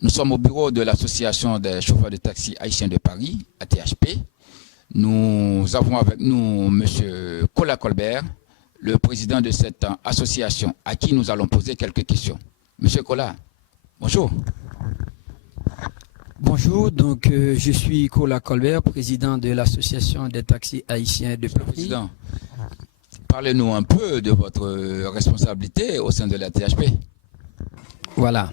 Nous sommes au bureau de l'Association des chauffeurs de taxi haïtiens de Paris, ATHP. Nous avons avec nous M. Kola Colbert, le président de cette association, à qui nous allons poser quelques questions. M. Kola, bonjour. Bonjour, donc je suis Kola Colbert, président de l'Association des taxis haïtiens de Paris. Président, parlez-nous un peu de votre responsabilité au sein de la THP. Voilà.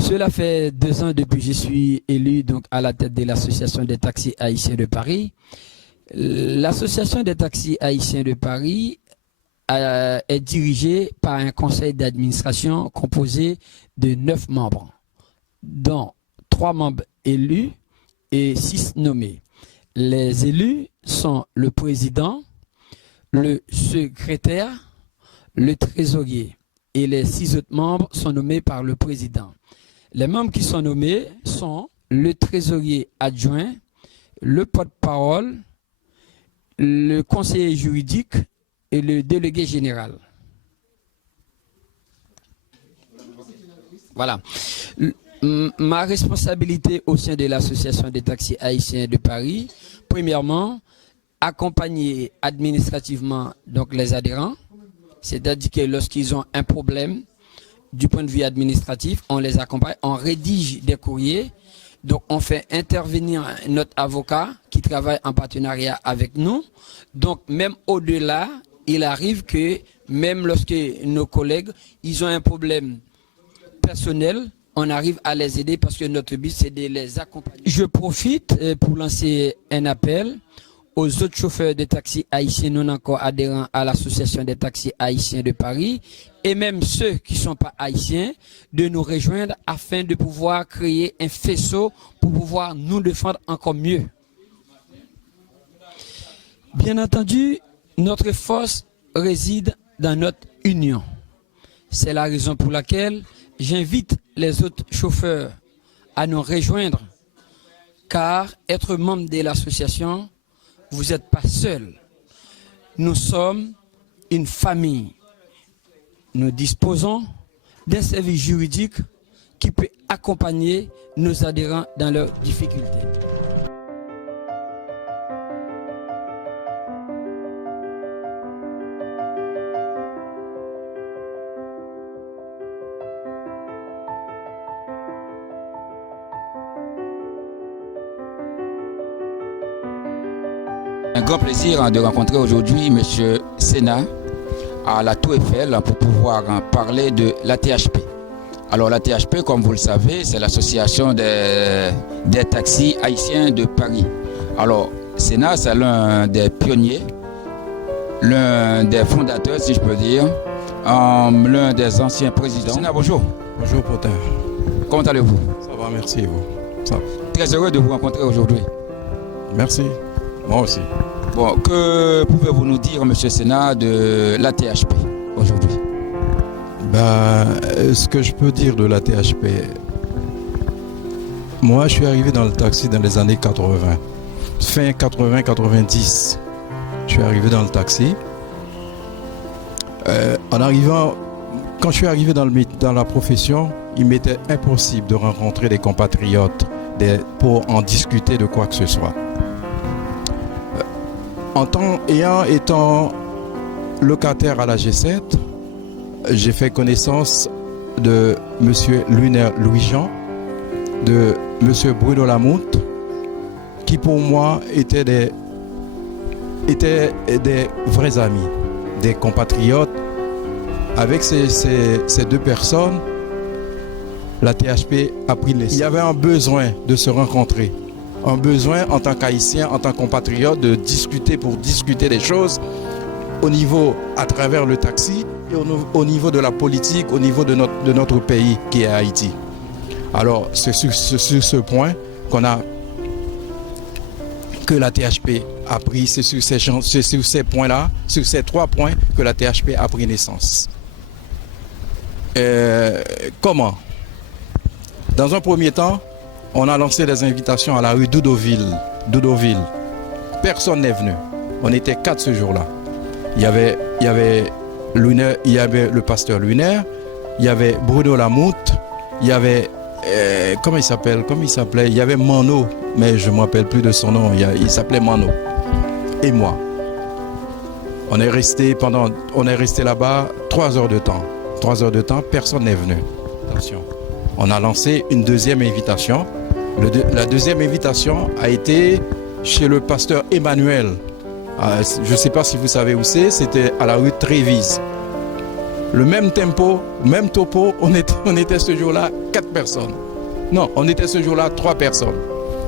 Cela fait 2 ans depuis que je suis élu donc, à la tête de l'Association des taxis haïtiens de Paris. L'Association des taxis haïtiens de Paris est dirigée par un conseil d'administration composé de 9 membres, dont 3 membres élus et 6 nommés. Les élus sont le président, le secrétaire, le trésorier et les 6 autres membres sont nommés par le président. Les membres qui sont nommés sont le trésorier adjoint, le porte-parole, le conseiller juridique et le délégué général. Voilà. Ma responsabilité au sein de l'Association des taxis haïtiens de Paris, premièrement, accompagner administrativement donc, les adhérents, c'est-à-dire que lorsqu'ils ont un problème du point de vue administratif, on les accompagne, on rédige des courriers, donc on fait intervenir notre avocat qui travaille en partenariat avec nous. Donc même au-delà, il arrive que même lorsque nos collègues, ils ont un problème personnel, on arrive à les aider parce que notre but c'est de les accompagner. Je profite pour lancer un appel aux autres chauffeurs de taxis haïtiens non encore adhérents à l'Association des taxis haïtiens de Paris et même ceux qui ne sont pas haïtiens de nous rejoindre afin de pouvoir créer un faisceau pour pouvoir nous défendre encore mieux. Bien entendu, notre force réside dans notre union. C'est la raison pour laquelle j'invite les autres chauffeurs à nous rejoindre car être membre de l'association, vous n'êtes pas seul. Nous sommes une famille. Nous disposons d'un service juridique qui peut accompagner nos adhérents dans leurs difficultés. Un grand plaisir de rencontrer aujourd'hui M. Sénat à la Tour Eiffel pour pouvoir parler de l'ATHP. Alors l'ATHP, comme vous le savez, c'est l'association des taxis haïtiens de Paris. Alors Sénat, c'est l'un des pionniers, l'un des fondateurs, si je peux dire, l'un des anciens présidents. Sénat, bonjour. Bonjour, Potin. Comment allez-vous? Ça va, merci, vous. Ça va. Très heureux de vous rencontrer aujourd'hui. Merci. Moi aussi. Bon, que pouvez-vous nous dire, M. Sénat, de l'ATHP aujourd'hui? Ce que je peux dire de l'ATHP, moi je suis arrivé dans le taxi dans les années 80, fin 80-90. Je suis arrivé dans le taxi. Quand je suis arrivé dans la profession, il m'était impossible de rencontrer des compatriotes pour en discuter de quoi que ce soit. Étant locataire à la G7, j'ai fait connaissance de M. Lunaire Louis-Jean, de M. Bruno Lamoute, qui pour moi étaient des vrais amis, des compatriotes. Avec ces 2 personnes, la THP a pris l'essai. Il y avait un besoin de se rencontrer. Un besoin en tant qu'haïtien, en tant que compatriote, de discuter pour discuter des choses au niveau, à travers le taxi et au niveau de la politique, au niveau de notre pays qui est Haïti. Alors, c'est sur ce point que la THP a pris, c'est sur ces points-là, sur ces 3 points que la THP a pris naissance. Comment? Dans un premier temps, on a lancé des invitations à la rue Doudoville. Personne n'est venu. On était 4 ce jour-là. Il y avait le pasteur Lunaire, il y avait Bruno Lamoute, il y avait comment il s'appelait? Il y avait Mano, mais je ne me rappelle plus de son nom. Il s'appelait Mano. Et moi. On est resté là-bas 3 heures de temps. 3 heures de temps, personne n'est venu. Attention. On a lancé une deuxième invitation. La deuxième invitation a été chez le pasteur Emmanuel. Je ne sais pas si vous savez où c'est, c'était à la rue Trévise. Le même tempo, même topo, on était ce jour-là 4 personnes. Non, on était ce jour-là 3 personnes.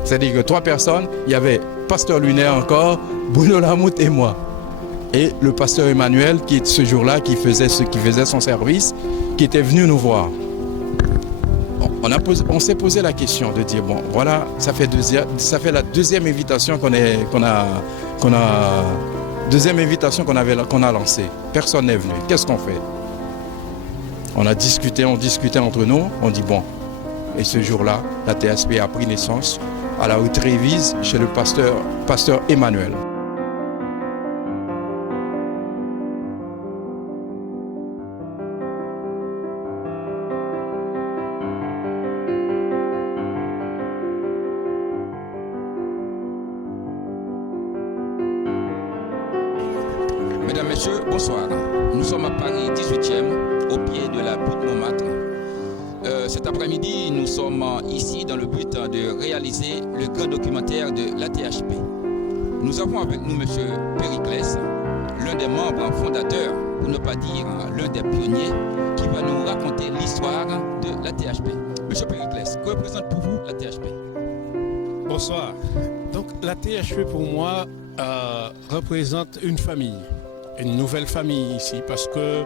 C'est-à-dire que 3 personnes, il y avait pasteur Lunaire encore, Bruno Lamoute et moi. Et le pasteur Emmanuel, qui ce jour-là, qui faisait son service, qui était venu nous voir. On s'est posé la question de dire, bon, voilà, ça fait la deuxième invitation qu'on a lancée. Personne n'est venu. Qu'est-ce qu'on fait? On discutait entre nous, on dit bon. Et ce jour-là, la THP a pris naissance à la rue Trévise chez le pasteur Emmanuel. Mesdames, Messieurs, bonsoir. Nous sommes à Paris 18e, au pied de la butte Montmartre. Cet après-midi, nous sommes ici dans le but de réaliser le grand documentaire de la THP. Nous avons avec nous M. Périclès, l'un des membres fondateurs, pour ne pas dire l'un des pionniers, qui va nous raconter l'histoire de la THP. M. Périclès, que représente pour vous la THP? Bonsoir. Donc la THP pour moi représente une famille. Une nouvelle famille ici parce que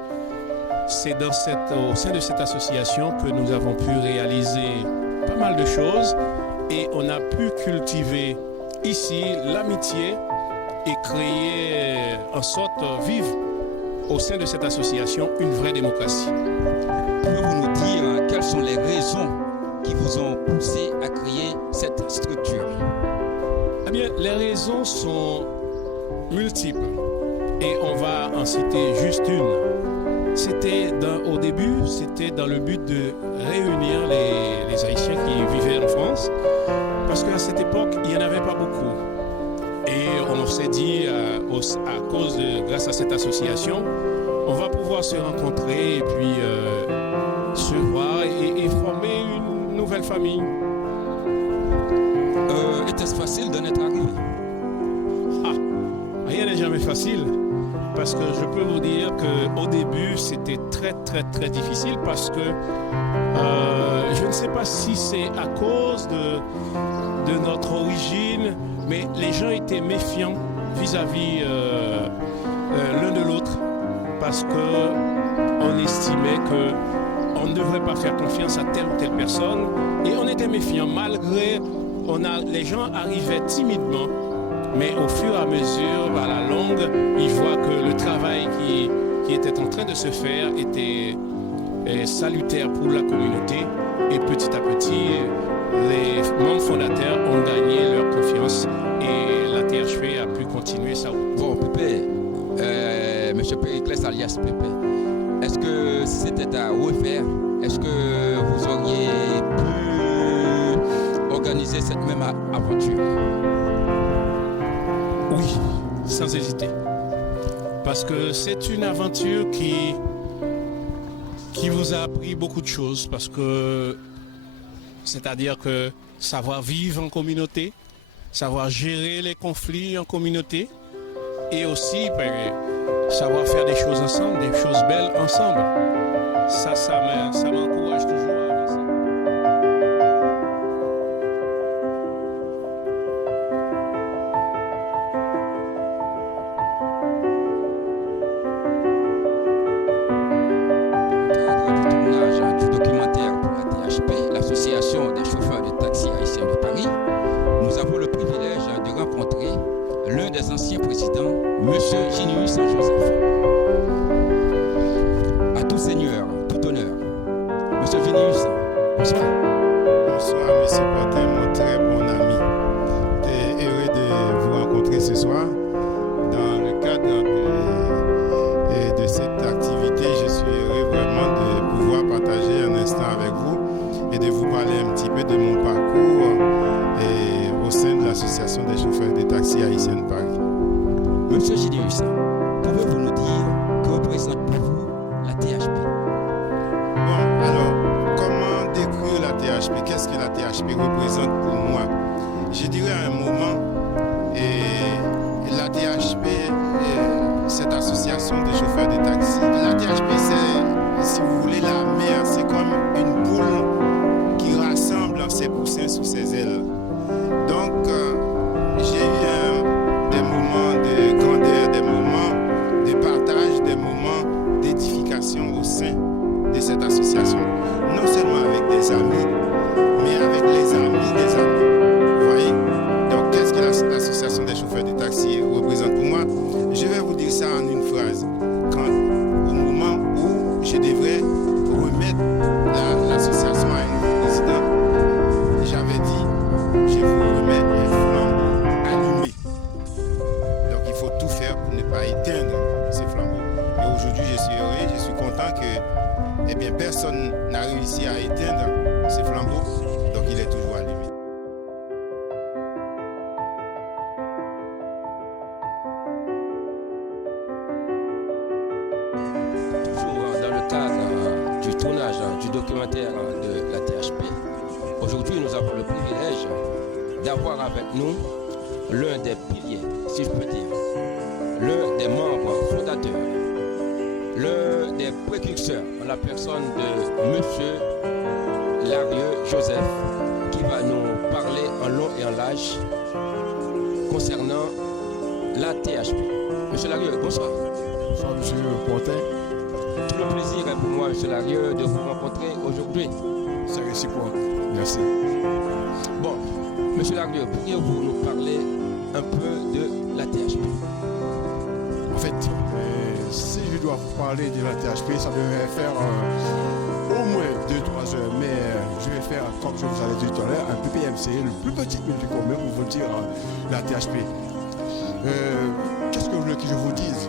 c'est au sein de cette association que nous avons pu réaliser pas mal de choses et on a pu cultiver ici l'amitié et créer en sorte vivre au sein de cette association une vraie démocratie. Pouvez-vous nous dire quelles sont les raisons qui vous ont poussé à créer cette structure? Eh bien, les raisons sont multiples. Et on va en citer juste une. Au début, c'était dans le but de réunir les Haïtiens qui vivaient en France, parce qu'à cette époque, il n'y en avait pas beaucoup. Et on s'est dit, grâce à cette association, on va pouvoir se rencontrer et puis se voir et former une nouvelle famille. Était-ce facile d'en être arrivé? Rien n'est jamais facile. Parce que je peux vous dire qu'au début, c'était très difficile parce que je ne sais pas si c'est à cause de notre origine, mais les gens étaient méfiants vis-à-vis l'un de l'autre parce qu'on estimait qu'on ne devrait pas faire confiance à telle ou telle personne et on était méfiants malgré les gens arrivaient timidement. Mais au fur et à mesure, à la longue, ils voient que le travail qui était en train de se faire était salutaire pour la communauté. Et petit à petit, les membres fondateurs ont gagné leur confiance et la THP a pu continuer sa route. Bon, Pépé, M. Périclès alias Pépé, est-ce que si c'était à refaire, est-ce que vous auriez pu organiser cette même aventure? Oui, sans hésiter. Parce que c'est une aventure qui vous a appris beaucoup de choses. Parce que, c'est-à-dire que savoir vivre en communauté, savoir gérer les conflits en communauté, et aussi savoir faire des choses ensemble, des choses belles ensemble. Ça m'encourage toujours à avancer. L'association des chauffeurs de taxi haïtiens de Paris, nous avons le privilège de rencontrer l'un des anciens présidents, M. Ginius Saint-Joseph. À tout seigneur, tout honneur. M. Ginius, bonsoir. Bonsoir, M. Patin, mon très bon ami. J'étais heureux de vous rencontrer ce soir. Dans le cadre de cette activité, je suis heureux vraiment de pouvoir partager un instant avec vous et de vous parler l'association des chauffeurs de taxi. La THP, c'est, si vous voulez, la mère, c'est comme une poule qui rassemble ses poussins sous ses ailes. Donc, j'ai eu des moments de grandeur, des moments de partage, des moments d'édification au sein de cette association. Non seulement avec des amis, mais avec les amis des amis. Vous voyez? Donc, qu'est-ce que l'association des chauffeurs de taxi représente pour moi? Je vais vous dire ça en une phrase. Au moment où je devrais remettre l'association à un nouveau président, j'avais dit, je vous remets un flambeau allumé. Donc il faut tout faire pour ne pas éteindre ces flambeaux. Et aujourd'hui, je suis heureux, je suis content que personne n'a réussi à éteindre ces flambeaux, donc il est toujours allumé. Du tournage du documentaire de la THP. Aujourd'hui, nous avons le privilège d'avoir avec nous l'un des piliers, si je peux dire, l'un des membres fondateurs, l'un des précurseurs en la personne de Monsieur Larieux Joseph, qui va nous parler en long et en large concernant la THP. Monsieur Larieux, bonsoir. Bonsoir, monsieur Portin. Tout le plaisir est pour moi, M. Larieux, de vous rencontrer aujourd'hui. C'est réciproque. Merci. Bon, M. Larieux, pourriez-vous nous parler un peu de la THP? En fait, si je dois vous parler de la THP, ça devrait faire au moins 2-3 heures. Mais je vais faire, comme je vous avais dit tout à l'heure, un PPMC, le plus petit multi commun pour vous dire la THP. Qu'est-ce que vous voulez que je vous dise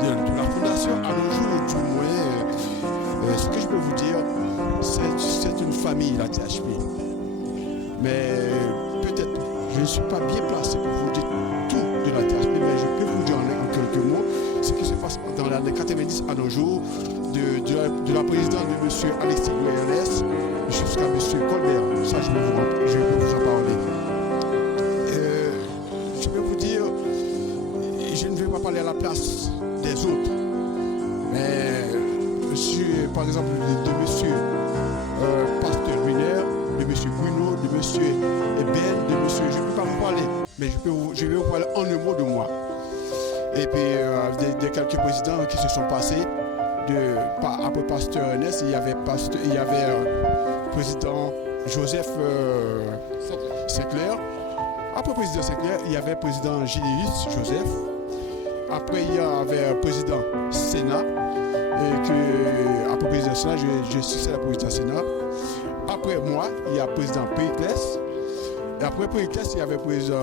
de la fondation à nos jours, du moins, ce que je peux vous dire, c'est une famille, la THP. Mais peut-être, je ne suis pas bien placé pour vous dire tout de la THP, mais je peux vous dire en quelques mots ce qui se passe dans les années 90 à nos jours, de la présidence de M. Alexis Goyonès jusqu'à M. Colbert. Ça, je vais vous en parler. Je peux vous dire, je ne vais pas parler à la place des autres. Mais par exemple, de monsieur Pasteur Wiener, de monsieur Bruno, de monsieur Ben, de monsieur, je ne peux pas vous parler, mais je vais vous parler en un mot de moi. Et puis de quelques présidents qui se sont passés. Après Pasteur Ernest, il y avait président Joseph Sinclair. Après président Sinclair, il y avait président Généris Joseph. Après, il y avait président Sénat. Et après président Sénat, je succède à président Sénat. Après moi, il y a président Périclès. Et après Périclès, il y avait président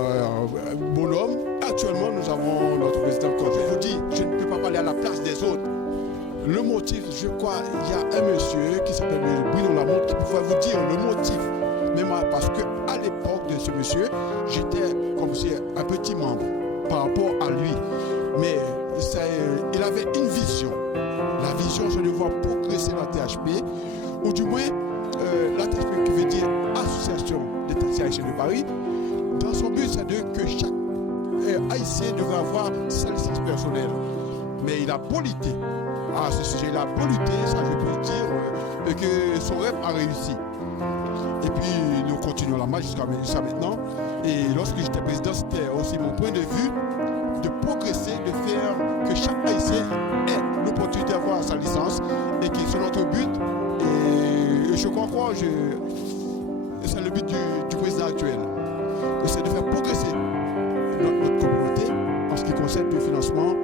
Bonhomme. Actuellement, nous avons notre président Claude. Je vous dis, je ne peux pas parler à la place des autres. Le motif, je crois, il y a un monsieur qui s'appelle Bruno Lamonte qui pouvait vous dire le motif. Même parce qu'à l'époque de ce monsieur, j'étais comme si un petit membre par rapport à lui. Mais il avait une vision. La vision, c'est de voir progresser la THP, ou du moins la THP qui veut dire Association des taxis haïtiens de Paris. Dans son but, c'est que chaque haïtien devrait avoir sa licence personnelle. Mais il a beau lutter à ce sujet, il a beau lutter, ça je peux dire que son rêve a réussi. Et puis nous continuons la marche jusqu'à maintenant. Et lorsque j'étais président, c'était aussi mon point de vue de progresser, de faire que chaque haïtien ait l'opportunité d'avoir sa licence et que c'est notre but. Et je crois que c'est le but du président actuel. C'est de faire progresser notre communauté en ce qui concerne le financement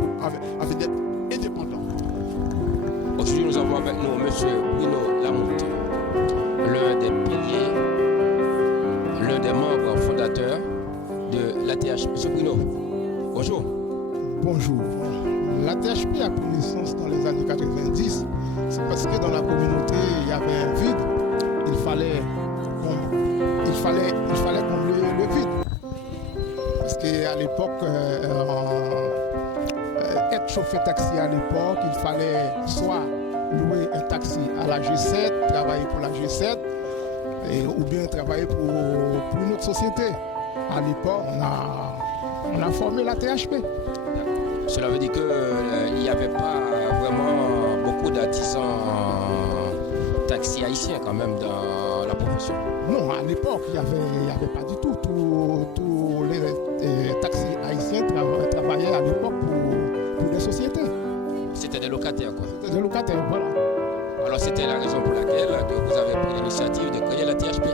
avec d'être indépendant. Aujourd'hui, nous avons avec nous M. Bruno Lamonte, l'un des piliers, l'un des membres fondateurs de la THP. M. Bruno, bonjour. Bonjour. La THP a pris naissance dans les années 90. C'est parce que dans la communauté, il y avait un vide. Il fallait combler le vide. Parce qu'à l'époque, être chauffeur taxi à l'époque, il fallait soit louer un taxi à la G7, travailler pour la G7, ou bien travailler pour une autre société. À l'époque, on a formé la THP. Cela veut dire qu'il n'y avait pas haïtiens quand même dans la profession. Non, à l'époque, il n'y avait pas du tout. Tous les taxis haïtiens travaillaient à l'époque pour des sociétés. C'était des locataires quoi. C'était des locataires, voilà. Alors c'était la raison pour laquelle que vous avez pris l'initiative de créer la THP.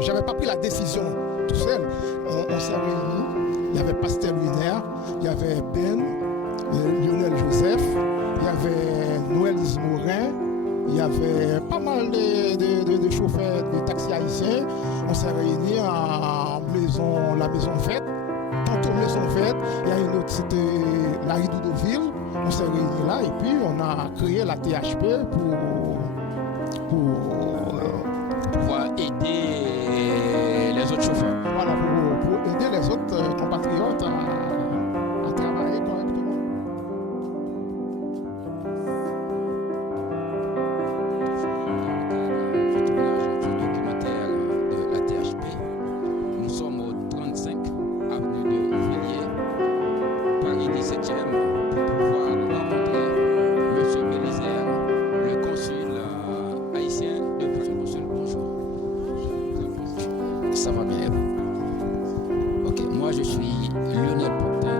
J'avais pas pris la décision tout seul. On s'est réunis. Il y avait Pasteur Lunaire, il y avait Ben, Lionel Joseph, il y avait Noël Ismourin, il y avait pas mal de chauffeurs de taxis haïtiens. On s'est réunis à la maison fête. Tantôt maison fête, il y a une autre, c'était la rue Doudoville. On s'est réunis là et puis on a créé la THP pour pouvoir aider les autres chauffeurs. Voilà, pour aider les autres compatriotes à travailler correctement. Du documentaire de la THP, nous sommes au 35 avenue de Villiers, Paris 17e, pour pouvoir rencontrer M. Bélizer, le consul haïtien de Paris. Consul, bonjour. Ça va bien? Ok, moi je suis Lionel Pontin,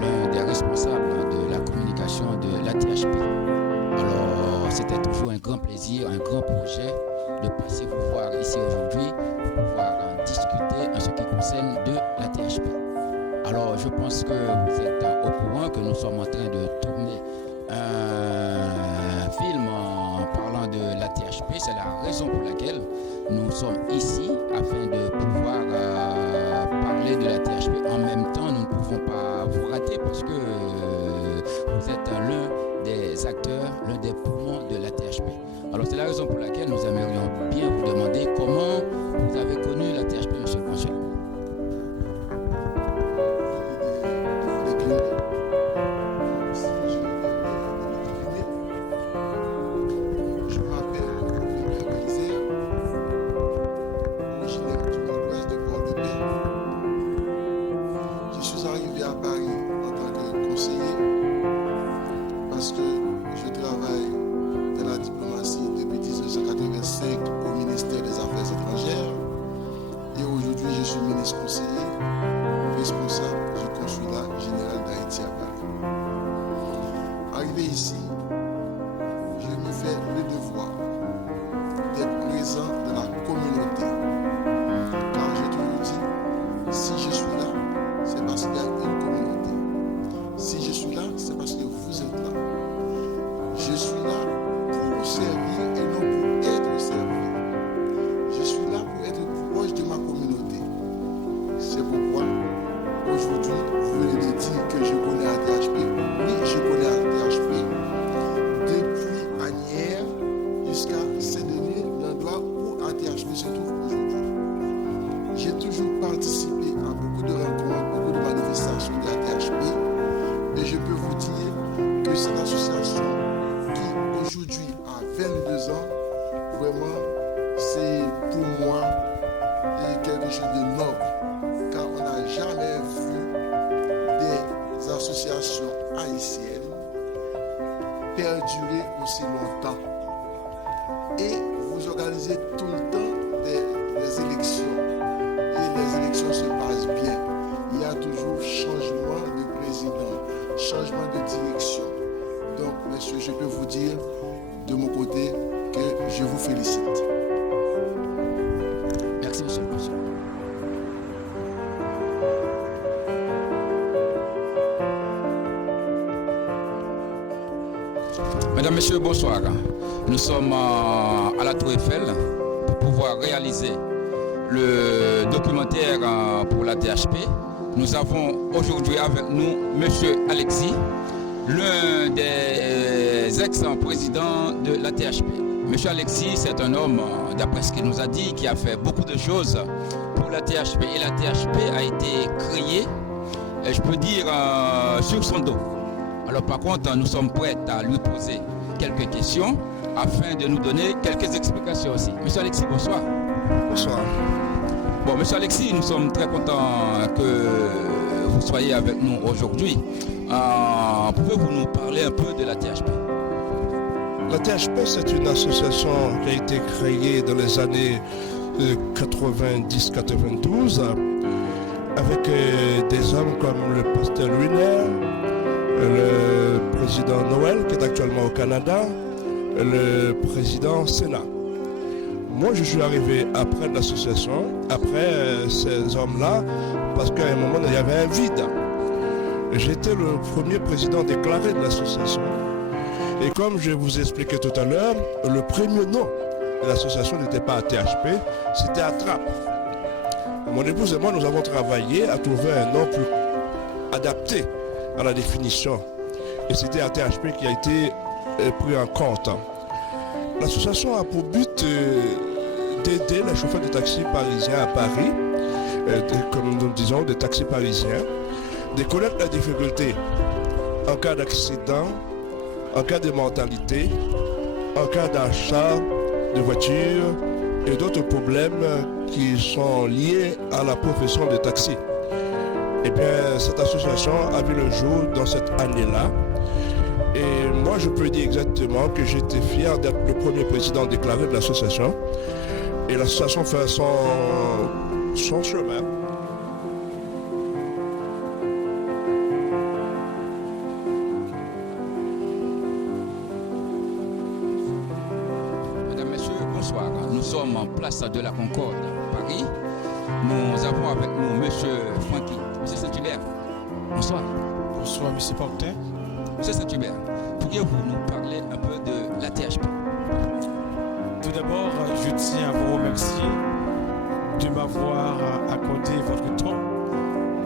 l'un des responsables de la communication de la THP. Alors, c'était toujours un grand plaisir, un grand projet de passer vous voir ici aujourd'hui pour pouvoir en discuter en ce qui concerne de la THP. Alors, je pense que vous êtes au courant que nous sommes en train de tourner un film en parlant de la THP. C'est la raison pour laquelle nous sommes ici afin de pouvoir parler de la THP. En même temps, nous ne pouvons pas vous rater parce que vous êtes l'un des acteurs, l'un des poumons de la THP. Alors c'est la raison pour laquelle nous aimerions bien vous demander comment vous avez connu la THP, monsieur le consul. Je m'appelle Lionel Bélizer, originaire du nord-ouest de Port-de-Paix. Je suis arrivé à Paris en tant que conseiller parce que je travaille dans la diplomatie depuis 1985 au ministère des Affaires étrangères et aujourd'hui je suis ministre conseiller responsable du consulat général d'Haïti à Paris. Arrivé ici, je me fais le devoir d'être présent dans la communauté. Car j'ai toujours dit, si je suis là, c'est parce qu'il y a une communauté. Si je suis là, c'est parce que vous êtes là. Je suis là pour servir et non pour être servi. Je suis là pour être proche de ma communauté. C'est pourquoi, aujourd'hui, vous venez de dire que je connais ATHP. Oui, je connais ATHP depuis Agnières jusqu'à Saint-Denis, l'endroit où ATHP se trouve aujourd'hui. J'ai toujours participé à beaucoup de rencontres, beaucoup de manifestations de l'ATHP et je peux vous dire que c'est l'association qui aujourd'hui a 22 ans, vraiment c'est pour moi quelque chose de noble car on n'a jamais vu des associations haïtiennes perdurer aussi longtemps. Et vous organisez tout le temps des élections. Et les élections se passent bien. Il y a toujours changement de président, changement de direction. Donc, monsieur, je peux vous dire de mon côté que je vous félicite. Merci, monsieur le consul. Mesdames, Messieurs, bonsoir. Nous sommes à la Tour Eiffel pour pouvoir réaliser le documentaire pour la THP. Nous avons aujourd'hui avec nous monsieur Alexis, l'un des ex-présidents de la THP. Monsieur Alexis, c'est un homme, d'après ce qu'il nous a dit, qui a fait beaucoup de choses pour la THP. Et la THP a été créée, je peux dire, sur son dos. Alors par contre, nous sommes prêts à lui poser quelques questions afin de nous donner quelques explications aussi. Monsieur Alexis, bonsoir. Bonsoir. Bon, monsieur Alexis, nous sommes très contents que vous soyez avec nous aujourd'hui. Pouvez-vous nous parler un peu de la THP? La THP, c'est une association qui a été créée dans les années 90-92 avec des hommes comme le pasteur Luiner, le président Noël qui est actuellement au Canada, le président Sénat. Moi, je suis arrivé après l'association, après ces hommes-là, parce qu'à un moment, il y avait un vide. J'étais le premier président déclaré de l'association. Et comme je vous ai expliqué tout à l'heure, le premier nom de l'association n'était pas à THP, c'était à TRAP. Mon épouse et moi, nous avons travaillé à trouver un nom plus adapté à la définition. Et c'était à THP qui a été pris en compte. L'association a pour but d'aider les chauffeurs de taxi parisiens à Paris, comme nous disons, des taxis parisiens, de connaître la difficulté en cas d'accident, en cas de mortalité, en cas d'achat de voiture et d'autres problèmes qui sont liés à la profession de taxi. Et bien, cette association a vu le jour dans cette année-là. Et moi, je peux dire exactement que j'étais fier d'être le premier président déclaré de l'association. Et l'association fait son chemin. Mesdames, Messieurs, bonsoir. Nous sommes en place de la Concorde, Paris. Nous avons avec nous M. Francky, M. Saint-Hubert. Bonsoir. Bonsoir, M. Portin. M. Saint-Hubert, pourriez-vous nous parler un peu de la THP? Tout d'abord, je tiens à vous remercier de m'avoir accordé votre temps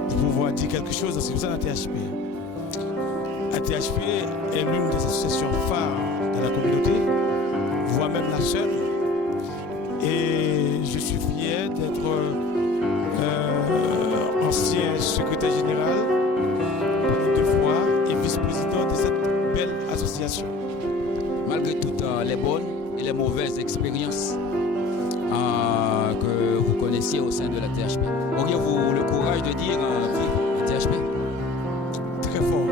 pour pouvoir dire quelque chose à ce la THP. La THP est l'une des associations phares de la communauté, voire même la seule. Et je suis fier d'être ancien secrétaire général de fois et vice-président de cette belle association. Malgré toutes les bonnes et les mauvaises expériences que vous connaissiez au sein de la THP, auriez-vous le courage de dire vive la THP? Très fort.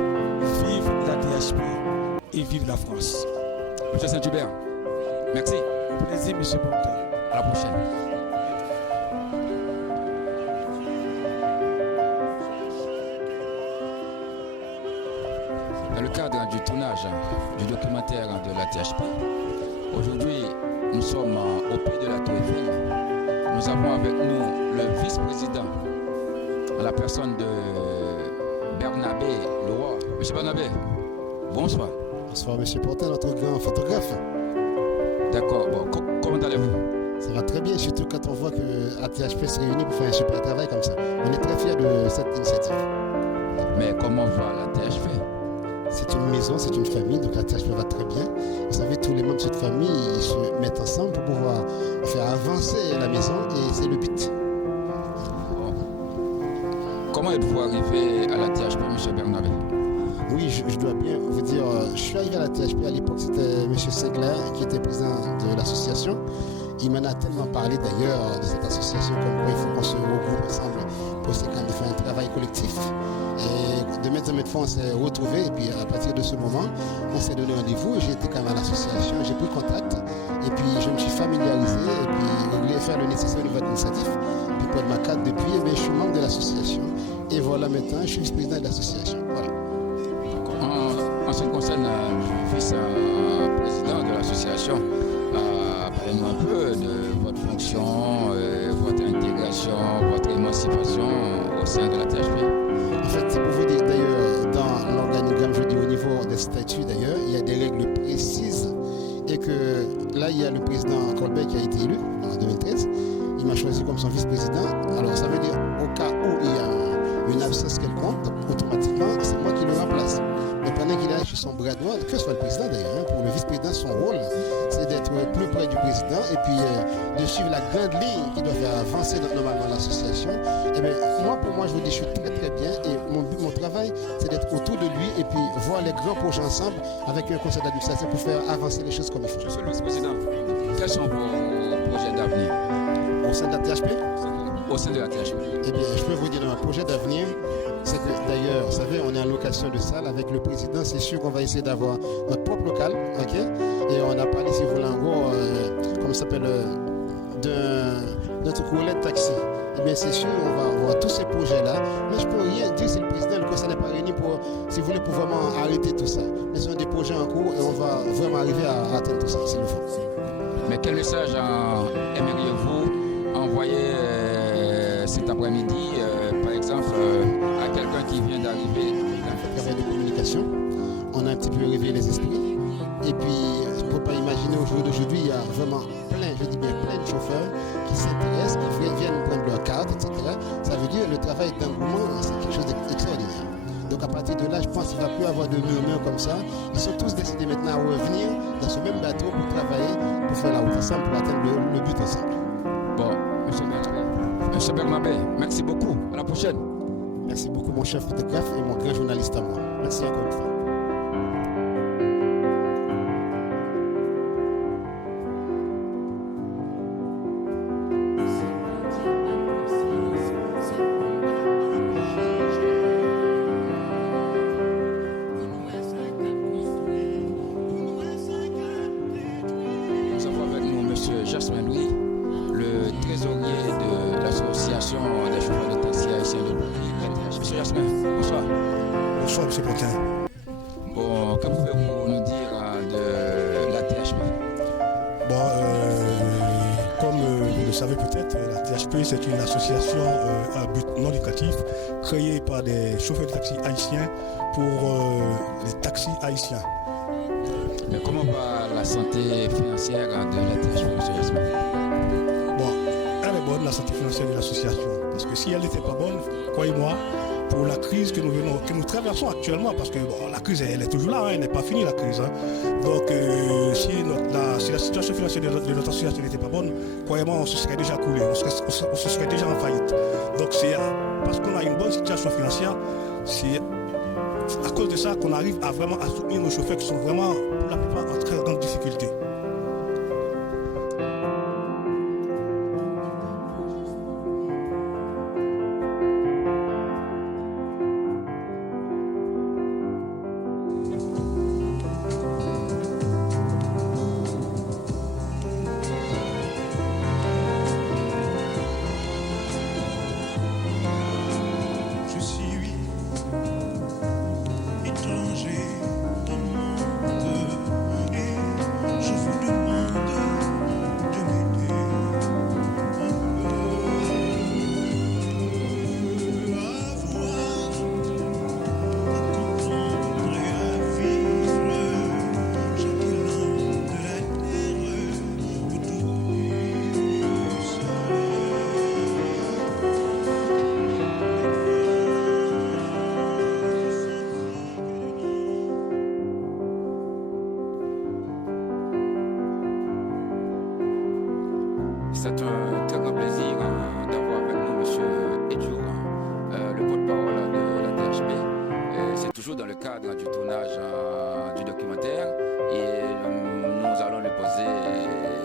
Vive la THP et vive la France. M. Saint-Hubert, merci. Plaisir, M. Portin. À la prochaine. Dans le cadre du tournage du documentaire de la THP, aujourd'hui nous sommes au pied de la Tour Eiffel. Nous avons avec nous le vice-président, à la personne de Bernabé Leroy. Monsieur Bernabé, bonsoir. Bonsoir, M. Portin, notre grand photographe. D'accord, bon, comment allez-vous? Ça va très bien, surtout quand on voit que ATHP se réunit pour faire un super travail comme ça. On est très fiers de cette initiative. Mais comment va la THP? C'est une maison, c'est une famille, donc la THP va très bien. Vous savez, tous les membres de cette famille, ils se mettent ensemble pour pouvoir faire avancer la maison et c'est le but. Bon. Comment êtes-vous arrivé à la THP, M. Bernabé? Oui, je dois bien vous dire, je suis arrivé à la THP à l'époque, c'était M. Segler qui était président de l'association. Il m'en a tellement parlé d'ailleurs de cette association, comme quoi il faut qu'on se regroupe ensemble pour essayer de faire un travail collectif. Et de mettre en fois, on s'est retrouvés et puis à partir de ce moment, on s'est donné rendez-vous. J'ai été quand même à l'association, j'ai pris contact et puis je me suis familiarisé et puis je voulais faire le nécessaire au niveau administratif. Puis pour ma carte depuis, je suis membre de l'association et voilà maintenant, je suis vice-président de l'association. Voilà. En ce qui concerne le vice-président de l'association, parlez-nous un peu de votre fonction, votre intégration, votre émancipation au sein de la THP. En fait, c'est pour vous dire d'ailleurs, dans l'organigramme, je dis au niveau des statuts d'ailleurs, il y a des règles précises et que là, il y a le président Colbert qui a été élu en 2013. Il m'a choisi comme son vice-président. Alors, ça veut dire au cas où il y a une absence quelconque, automatiquement, c'est moi qui le remplace. Mais pendant qu'il est sur son bras droit, que soit le président d'ailleurs, pour le vice-président, son rôle, c'est d'être plus près du président et puis de suivre la grande ligne qui doit faire avancer normalement l'association. Et bien, pour moi, je vous dis, je suis très très bien et mon travail, c'est d'être autour de lui et puis voir les grands projets ensemble avec un conseil d'administration pour faire avancer les choses comme il faut. Monsieur le vice-président, quels sont vos projets d'avenir au sein de la THP? au sein de la THP? Eh bien, je peux vous dire, un projet d'avenir, c'est que d'ailleurs, vous savez, on est en location de salle avec le président. C'est sûr qu'on va essayer d'avoir notre propre local, ok? Et on a parlé, si vous voulez, en gros, comment ça s'appelle, de notre courrier de taxi. Eh bien, c'est sûr, on va avoir tous ces projets-là. Mais je peux rien dire si le président, le conseil n'est pas réuni pour, si vous voulez, pour vraiment arrêter tout ça. Mais ce sont des projets en cours et on va vraiment arriver à atteindre tout ça, s'il le faut. Mais quel message aimeriez-vous envoyer cet après-midi, par exemple, à quelqu'un qui vient d'arriver? On a fait un travail de communication, on a un petit peu réveillé les esprits. Et puis, je ne peux pas imaginer au jour d'aujourd'hui, il y a vraiment plein, je dis bien plein de chauffeurs qui s'intéressent, qui viennent prendre leur carte, etc. Ça veut dire que le travail d'engouement, c'est quelque chose d'extraordinaire. Donc à partir de là, je pense qu'il ne va plus avoir de murmures comme ça. Ils sont tous décidés maintenant à revenir dans ce même bateau pour travailler, pour faire la route ensemble, pour atteindre le but ensemble. Bon, M. Bernabé, merci beaucoup. À la prochaine. Merci beaucoup, mon chef photographe et mon grand journaliste à moi. Merci encore une fois. Jasmin Louis, le trésorier de l'association des chauffeurs de taxi haïtiens de Paris. Monsieur Jasmin, bonsoir. Bonsoir, M. Pontin. Bon, que pouvez-vous nous dire de la THP? Bon, comme vous le savez peut-être, la THP c'est une association à but non lucratif créée par des chauffeurs de taxi haïtiens pour les taxis haïtiens. Mais comment va la santé financière de la THP, M. Jasmin? Bon, elle est bonne, la santé financière de l'association. Parce que si elle n'était pas bonne, croyez-moi, pour la crise que nous traversons actuellement, parce que bon, la crise, elle est toujours là, hein, elle n'est pas finie la crise. Hein. Donc, si la situation financière de notre association n'était pas bonne, croyez-moi, on se serait déjà coulé, on se serait déjà en faillite. Donc, c'est parce qu'on a une bonne situation financière, c'est à cause de ça qu'on arrive à vraiment à soutenir nos chauffeurs qui sont vraiment, pour la plupart, en très grande difficulté. C'est un très grand plaisir d'avoir avec nous M. Edjour, le porte-parole de la THP. C'est toujours dans le cadre du tournage du documentaire et nous allons lui poser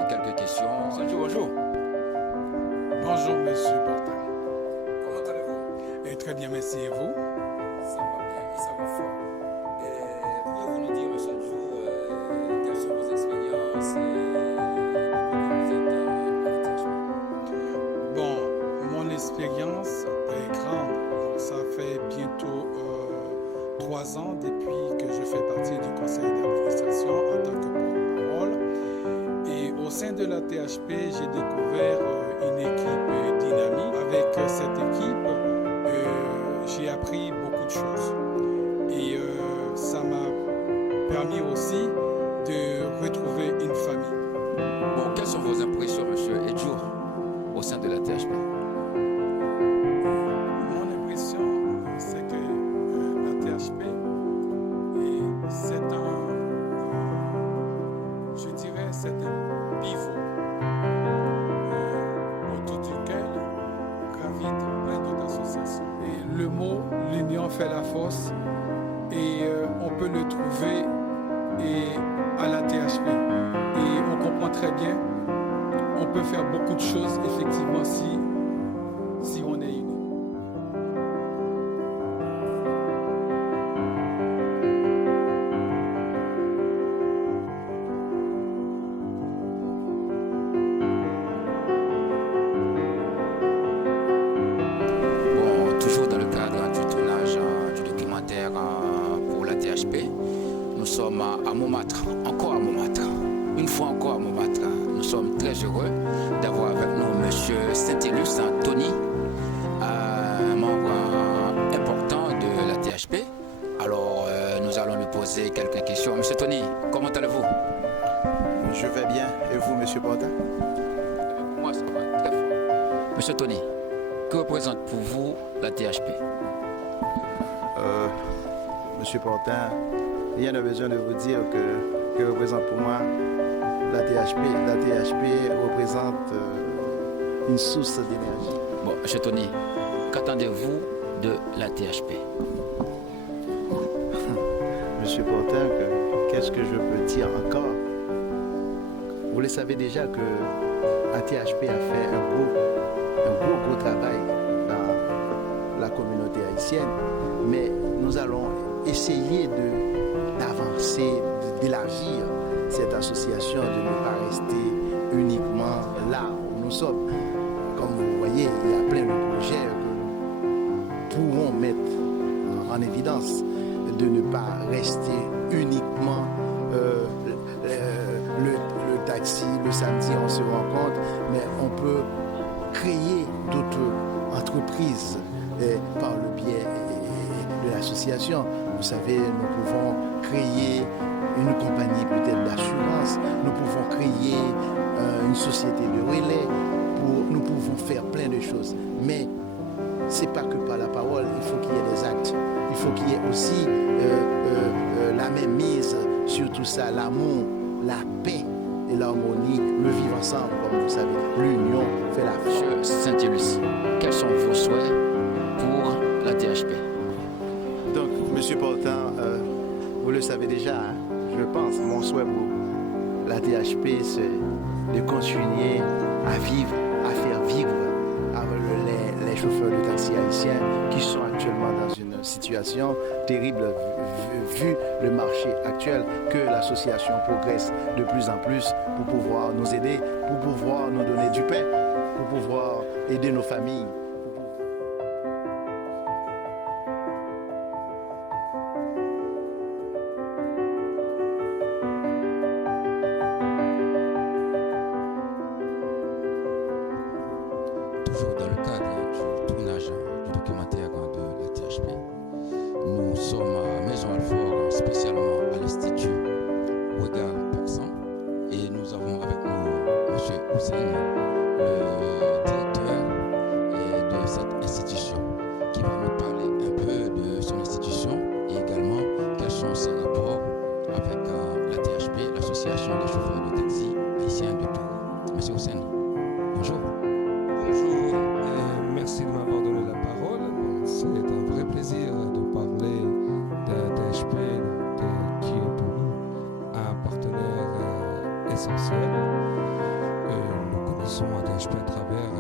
quelques questions. Bonjour. Bonjour Monsieur Portin. Comment allez-vous? Très bien, merci et vous? Ça va bien et ça va fort. Pouvez-vous nous dire, M. Edjour, quelles sont vos expériences L'expérience est grande. Donc, ça fait bientôt 3 ans depuis que je fais partie du conseil d'administration en tant que porte-parole. Et au sein de la THP, j'ai découvert une équipe dynamique. Avec cette équipe, j'ai appris beaucoup de choses. Et ça m'a permis aussi de retrouver une famille. Bon, quelles sont vos impressions, M. Edjour, au sein de la THP? C'est un pivot autour duquel gravitent plein d'autres associations. Et le mot « l'union fait la force » et on peut le trouver à la THP. Et on comprend très bien, on peut faire beaucoup de choses effectivement Montmartre, encore à Montmartre. Une fois encore à Montmartre, nous sommes très heureux d'avoir avec nous M. Saint-Élus Anthony, un membre important de la THP. Alors, nous allons lui poser quelques questions. Monsieur Tony, comment allez-vous? Je vais bien. Et vous, Monsieur Portin? Moi, ça va très fort. Monsieur Tony, que représente pour vous la THP? Monsieur Portin, rien n'a besoin de vous dire que représente pour moi la THP. La THP représente une source d'énergie. Bon, Monsieur Tony, qu'attendez-vous de la THP? Monsieur Portin, qu'est-ce que je peux dire encore? Vous le savez déjà que la THP a fait un gros travail dans la communauté haïtienne, mais nous allons essayer d'avancer, d'élargir cette association, de ne pas rester uniquement là où nous sommes. Comme vous voyez, il y a plein de projets que nous pourrons mettre en évidence, de ne pas rester uniquement le taxi, le samedi on se rencontre, mais on peut créer d'autres entreprises par le biais de l'association. Vous savez, nous pouvons créer une compagnie peut-être d'assurance, nous pouvons créer une société de relais, nous pouvons faire plein de choses. Mais ce n'est pas que par la parole, il faut qu'il y ait des actes. Il faut qu'il y ait aussi la même mise sur tout ça, l'amour, la paix et l'harmonie, le vivre ensemble, comme vous savez. L'union fait la force. Monsieur Saint-Élus, quels sont vos souhaits pour la THP? Donc, Monsieur Portin, vous le savez déjà, hein, je pense, mon souhait pour la THP, c'est de continuer à vivre, à faire vivre les chauffeurs de taxi haïtiens qui sont actuellement dans une situation terrible vu le marché actuel, que l'association progresse de plus en plus pour pouvoir nous aider, pour pouvoir nous donner du pain, pour pouvoir aider nos familles. Toujours dans le cadre du tournage du documentaire de la THP, nous sommes à Maison-Alfort, spécialement à l'Institut Regard Persan, et nous avons avec nous M. Hussein, le directeur de cette institution, qui va nous parler un peu de son institution et également quels sont ses rapports avec la THP, l'association des chauffeurs de taxi haïtiens de Tours. M. Hussein, bonjour. Bonjour, merci de m'avoir donné la parole. C'est un vrai plaisir de parler de THP, qui est pour nous un partenaire essentiel. Nous connaissons THP à travers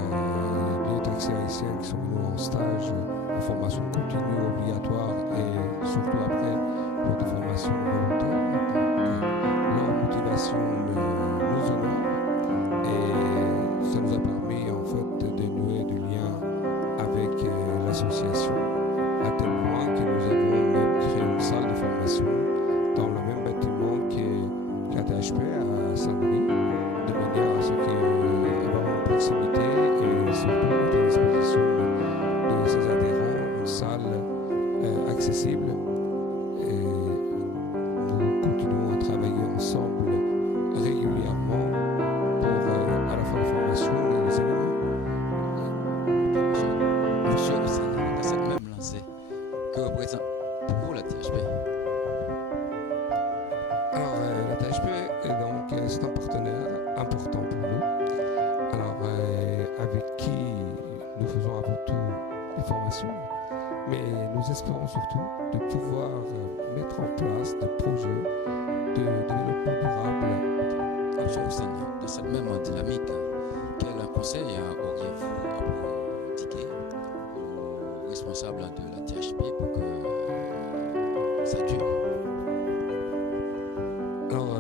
les taxis haïtiens qui sont venus en stage de formation continue obligatoire et surtout après pour des formations volontaires. Donc, leur motivation nous honore et ça nous a permis en fait de nouer du lien avec l'association, à tel point que nous avons même créé une salle de formation dans le même bâtiment que la THP à Saint-Denis, de manière à ce qu'il avoir une proximité et surtout mettre à disposition de ses adhérents une salle accessible. Et nous continuons à travailler ensemble régulièrement pour à la fois la formation et les événements. Monsieur Hussein, dans cette même lancée, que représente pour vous la THP? Alors, la THP, c'est un partenaire important pour nous. Alors, avec qui nous faisons avant tout des formations, mais nous espérons surtout de pouvoir mettre en place des projets de développement durable. Monsieur Hussein, dans cette même dynamique, quel conseil auriez-vous à prodiguer aux responsables de la THP pour que ça dure? Alors,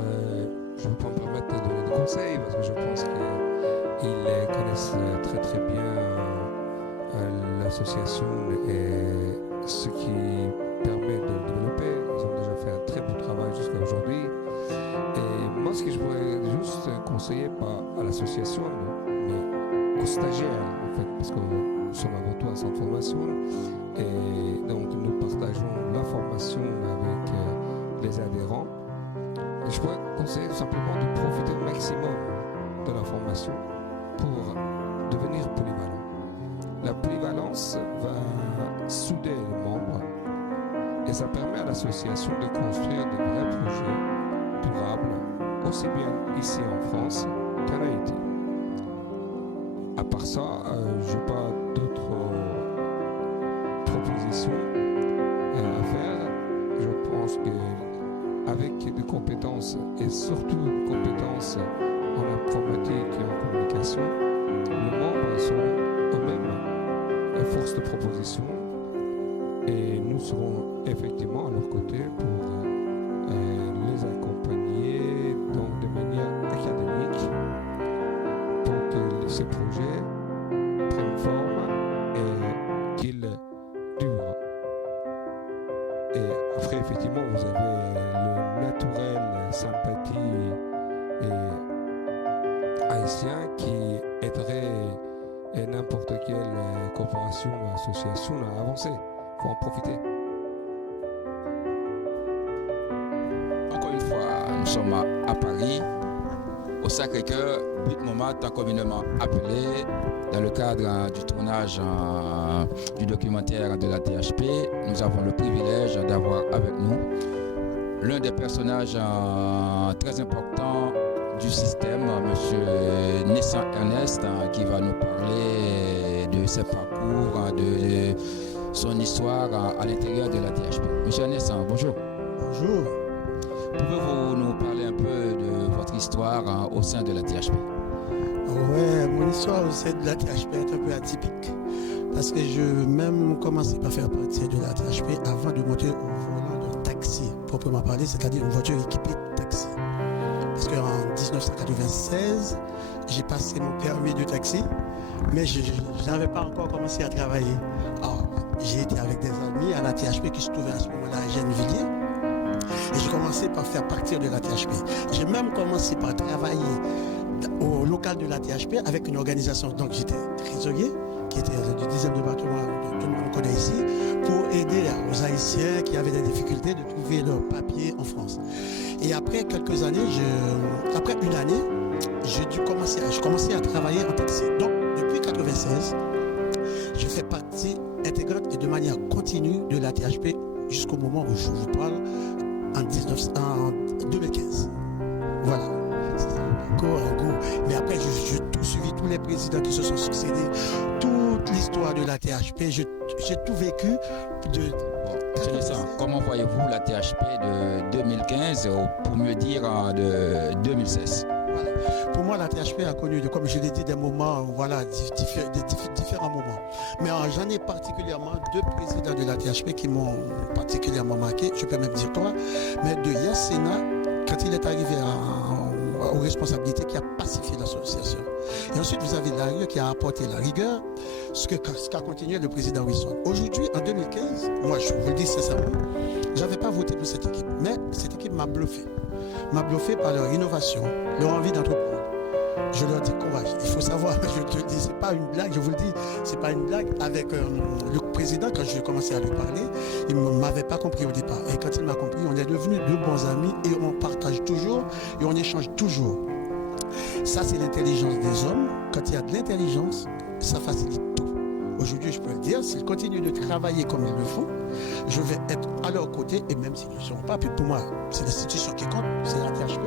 je ne peux pas me permettre de donner des conseils parce que je pense qu'ils connaissent très très bien l'association et ce qui permet de le développer. Ils ont déjà fait un très beau travail jusqu'à aujourd'hui. conseillé pas à l'association, mais aux stagiaires, en fait, parce que nous sommes avant tout un centre de formation. Et donc, nous partageons la formation avec les adhérents. Et je pourrais conseiller tout simplement de profiter au maximum de la formation pour devenir polyvalent. La polyvalence va souder les membres et ça permet à l'association de construire de vrais projets durables, aussi bien ici en France qu'en Haïti. À part ça, je n'ai pas d'autres propositions à faire. Je pense qu'avec des compétences et surtout des compétences en informatique et en communication, les membres sont eux-mêmes force de proposition et nous serons effectivement à leur côté pour les accompagner donc de manière académique pour que ces projets prennent forme et qu'ils durent. Et après, effectivement, vous avez le naturel sympathie et haïtien qui aiderait n'importe quelle corporation ou association à avancer. Il faut en profiter. Encore une fois, nous sommes à Paris, au Sacré-Cœur, but moment communément appelé dans le cadre du tournage du documentaire de la THP. Nous avons le privilège d'avoir avec nous l'un des personnages très importants du système, M. Nissan Ernest, qui va nous parler de ses parcours, de son histoire à l'intérieur de la THP. M. Ernest, bonjour. Bonjour. Pouvez-vous nous parler un peu de votre histoire au sein de la THP? Ouais, mon histoire au sein de la THP est un peu atypique parce que je même commencé par faire partie de la THP avant de monter au volant d'un taxi, proprement parler, c'est-à-dire une voiture équipée de taxi. Parce qu'en 1996, j'ai passé mon permis de taxi, mais je n'avais pas encore commencé à travailler. Alors, j'ai été avec des amis à la THP qui se trouvait à ce moment-là à Gennevilliers. Et j'ai commencé par faire partir de la THP. J'ai même commencé par travailler au local de la THP avec une organisation. Donc j'étais trésorier, qui était du 10e département, tout le monde connaît ici, pour aider aux Haïtiens qui avaient des difficultés de trouver leurs papiers en France. Et après quelques années, après une année, je commençais à travailler en taxi. Donc depuis 1996, je fais partie intégrante et de manière continue de la THP jusqu'au moment où je vous parle, en 2015. Voilà. Mais après, j'ai tout suivi, tous les présidents qui se sont succédés, toute l'histoire de la THP, j'ai tout vécu. Comment voyez-vous la THP de 2015, pour mieux dire de 2016? Voilà. Pour moi, la THP a connu, comme je l'ai dit, des moments, voilà, différents moments. Mais j'en ai particulièrement deux présidents de la THP qui m'ont particulièrement marqué, je peux même dire toi, mais de Yassena, quand il est arrivé aux responsabilités, qui a pacifié l'association. Et ensuite, vous avez Larieux qui a apporté la rigueur, ce qu'a continué le président Wilson. Aujourd'hui, en 2015, moi, je vous le dis sincèrement, je n'avais pas voté pour cette équipe, mais cette équipe m'a bluffé. M'a bluffé par leur innovation, leur envie d'entreprendre. Je leur dis courage. Il faut savoir, je te le dis, c'est pas une blague, je vous le dis, c'est pas une blague. Avec le président, quand j'ai commencé à lui parler, il ne m'avait pas compris au départ. Et quand il m'a compris, on est devenus deux bons amis et on partage toujours et on échange toujours. Ça, c'est l'intelligence des hommes. Quand il y a de l'intelligence, ça facilite tout. Aujourd'hui, je peux le dire, s'ils continuent de travailler comme ils le font, je vais être à leur côté et même s'ils ne seront pas, puis pour moi, c'est l'institution qui compte, c'est la THP.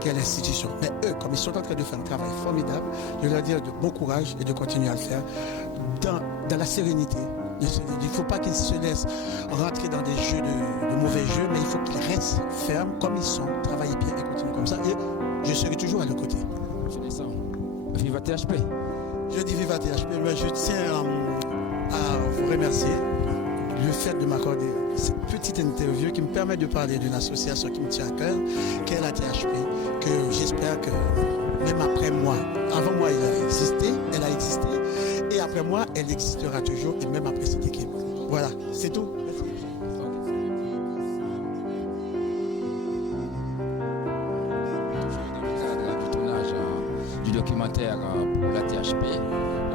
Quelle institution. Mais eux, comme ils sont en train de faire un travail formidable, je leur dire de bon courage et de continuer à le faire dans la sérénité. Il ne faut pas qu'ils se laissent rentrer dans des jeux de mauvais jeux, mais il faut qu'ils restent fermes comme ils sont, travailler bien et continuer comme ça. Et je serai toujours à leur côté. Je descends. Viva THP. Je dis viva THP, mais je tiens à vous remercier le fait de m'accorder cette petite interview qui me permet de parler d'une association qui me tient à cœur, qui est la THP, que j'espère que même après moi, avant moi elle a existé, et après moi elle existera toujours, et même après cette équipe. Voilà, c'est tout. Du tournage documentaire pour la THP.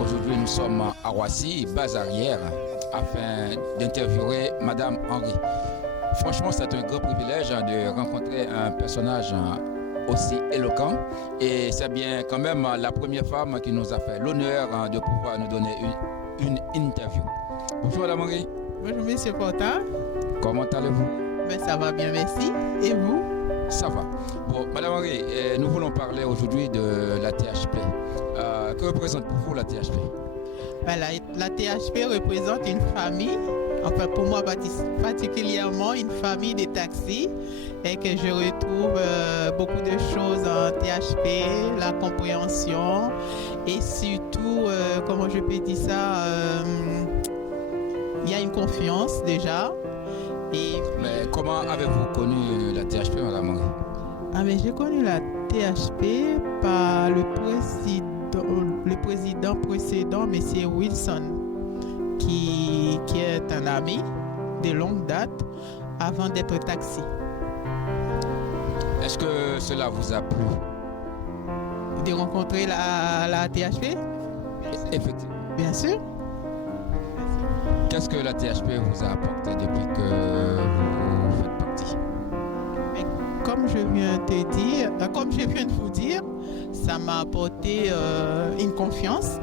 Aujourd'hui, nous sommes à Roissy, base arrière, afin d'interviewer Madame Henry. Franchement, c'est un grand privilège de rencontrer un personnage aussi éloquent. Et c'est bien quand même la première femme qui nous a fait l'honneur de pouvoir nous donner une interview. Bonjour Madame Henry. Bonjour Monsieur Porta. Comment allez-vous? Ben, ça va bien, merci. Et vous? Ça va. Bon, Madame Henry, nous voulons parler aujourd'hui de la THP. Que représente pour vous la THP? Ben, la THP représente une famille, enfin pour moi particulièrement une famille de taxis, et que je retrouve beaucoup de choses en THP, la compréhension et surtout, comment je peux dire ça, il y a une confiance déjà. Mais comment avez-vous connu la THP, Madame Henry? Mais j'ai connu la THP par le président précédent, M. Wilson, qui est un ami de longue date avant d'être taxi. Est-ce que cela vous a plu? De rencontrer la THP? Effectivement. Bien sûr. Qu'est-ce que la THP vous a apporté depuis que vous faites partie? Mais comme je viens de vous dire, ça m'a apporté une confiance.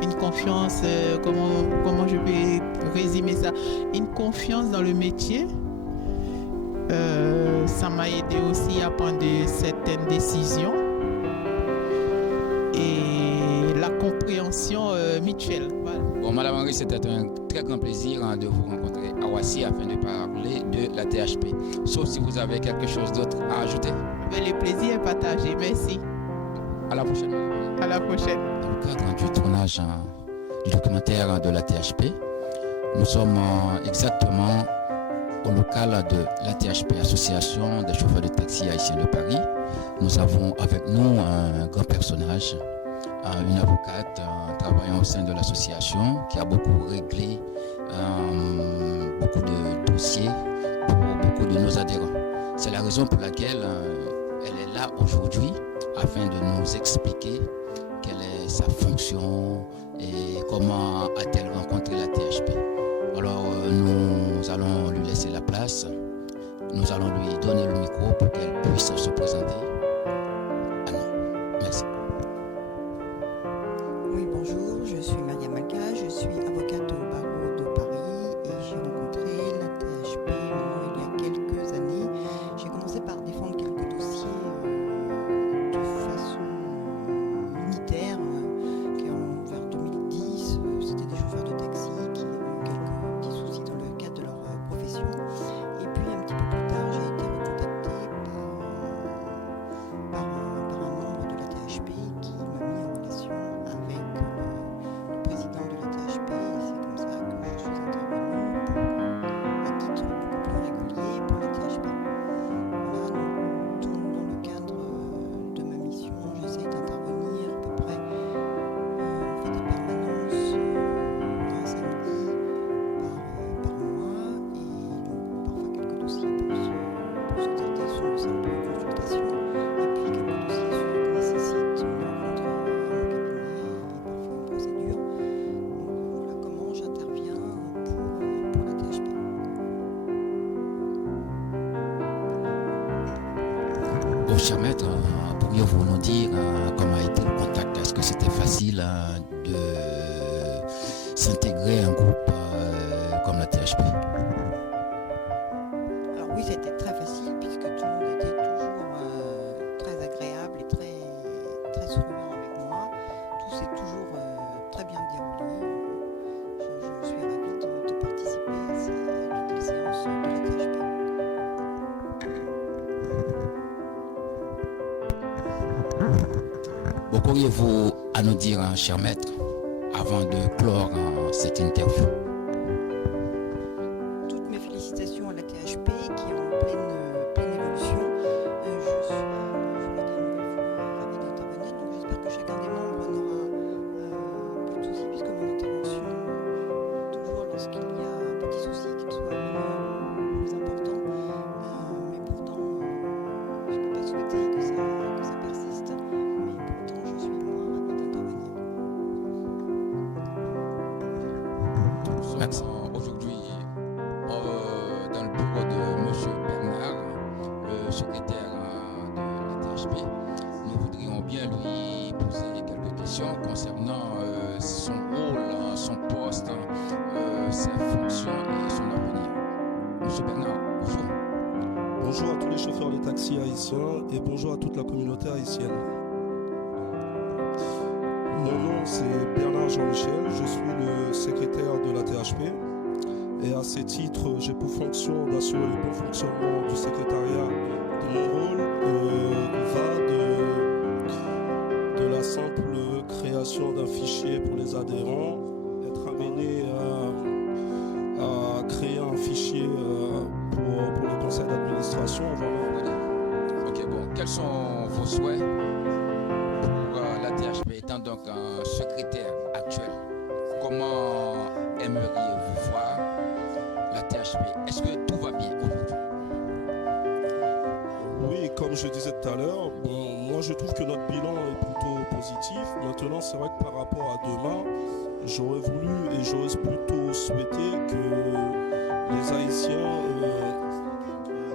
Une confiance, comment je vais résumer ça? Une confiance dans le métier. Ça m'a aidé aussi à prendre certaines décisions. Et la compréhension mutuelle. Voilà. Bon, Madame Henry, c'était un très grand plaisir de vous rencontrer à Roissy afin de parler de la THP. Sauf si vous avez quelque chose d'autre à ajouter. Mais le plaisir est partagé. Merci. À la prochaine. À la prochaine. Dans le cadre du tournage du documentaire de la THP, nous sommes exactement au local de la THP, Association des chauffeurs de taxi haïtiens de Paris. Nous avons avec nous un grand personnage, une avocate travaillant au sein de l'association qui a beaucoup réglé beaucoup de dossiers pour beaucoup de nos adhérents. C'est la raison pour laquelle elle est là aujourd'hui afin de nous expliquer quelle est sa fonction et comment a-t-elle rencontré la THP. Alors nous allons lui laisser la place, nous allons lui donner le micro pour qu'elle puisse se présenter. Merci. Oui, bonjour, je suis Maria Malka, je suis avocate au barreau de Paris et j'ai rencontré la THP il y a quelques années. J'ai commencé par défendre quelques dossiers de façon unitaire, vers 2010, c'était des chauffeurs de taxi qui avaient eu quelques petits soucis dans le cadre de leur profession. Et puis un petit peu plus tard, j'ai été recontactée par un membre de la THP qui m'a mis en relation avec le président de la THP. Et c'est comme ça que je suis intervenue à titre beaucoup plus régulier pour la THP. Voilà, dans le cadre de ma mission, j'essaye d'intervenir à peu près. On fait des permanences un samedi par mois et donc parfois quelques dossiers pour se traiter sur une simple consultation et puis quelques dossiers qui nécessitent une rencontre à mon cabinet et parfois une procédure. Donc voilà comment j'interviens pour la THP. Bon, cher maître, pourriez-vous nous dire comment a été le contact? Est-ce que c'était facile de s'intégrer à un groupe comme la THP? Alors oui, c'était très facile puisque tout le monde était toujours très agréable et très souriant avec moi. Tout s'est toujours très bien déroulé. Je suis ravie de participer à toutes les séances de la THP. Bon, qu'auriez-vous à nous dire, cher maître, avant de clore cette interview? Toutes mes félicitations à la THP qui est en pleine évolution. Je suis une nouvelle fois ravie d'intervenir, donc j'espère que chacun des membres n'aura plus de soucis puisque mon intervention, toujours lorsqu'il y a un petit souci, qu'il soit mineur ou plus important, mais pourtant je ne peux pas souhaiter que ça persiste, mais pourtant je suis Monsieur Bernard, bonjour. Bonjour à tous les chauffeurs de taxi haïtiens et bonjour à toute la communauté haïtienne. Mon nom c'est Bernard Jean-Michel, je suis le secrétaire de la THP et à ces titres j'ai pour fonction d'assurer le bon fonctionnement du secrétariat. Mon rôle va de la simple création d'un fichier pour les adhérents, être amené à créer un fichier pour le conseil d'administration. Ok, bon, quels sont vos souhaits pour la THP étant donc un secrétaire actuel? Comment aimeriez-vous voir la THP? Est-ce que tout va bien aujourd'hui? Oui, comme je disais tout à l'heure, moi je trouve que notre bilan est plutôt positif. Maintenant, c'est vrai que par rapport à demain, j'aurais voulu et j'aurais plutôt souhaité que les Haïtiens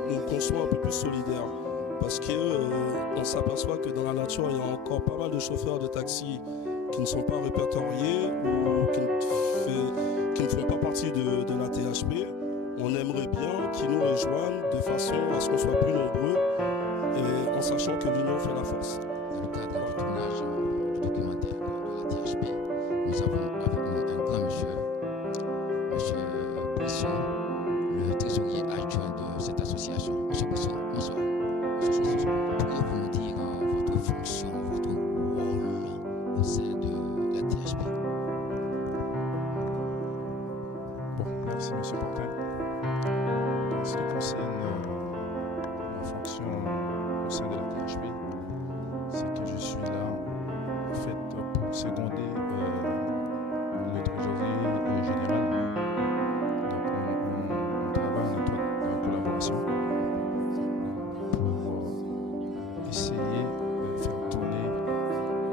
nous conçoivent un peu plus solidaires. Parce qu'on s'aperçoit que dans la nature, il y a encore pas mal de chauffeurs de taxi qui ne sont pas répertoriés ou qui ne font pas partie de la THP. On aimerait bien qu'ils nous rejoignent de façon à ce qu'on soit plus nombreux et en sachant que l'union fait la force. Dans le cadre du tournage du documentaire de la THP, nous avons avec nous un grand monsieur, monsieur Brisson, le trésorier adjoint de cette association. Monsieur Brisson, bonsoir. Pourriez-vous nous dire votre fonction, votre rôle au sein de la THP? Bon, merci monsieur Portin. En ce qui concerne ma fonction au sein de la THP, c'est que je suis là en fait pour seconder le trésorier général. Donc on travaille en collaboration pour essayer de faire tourner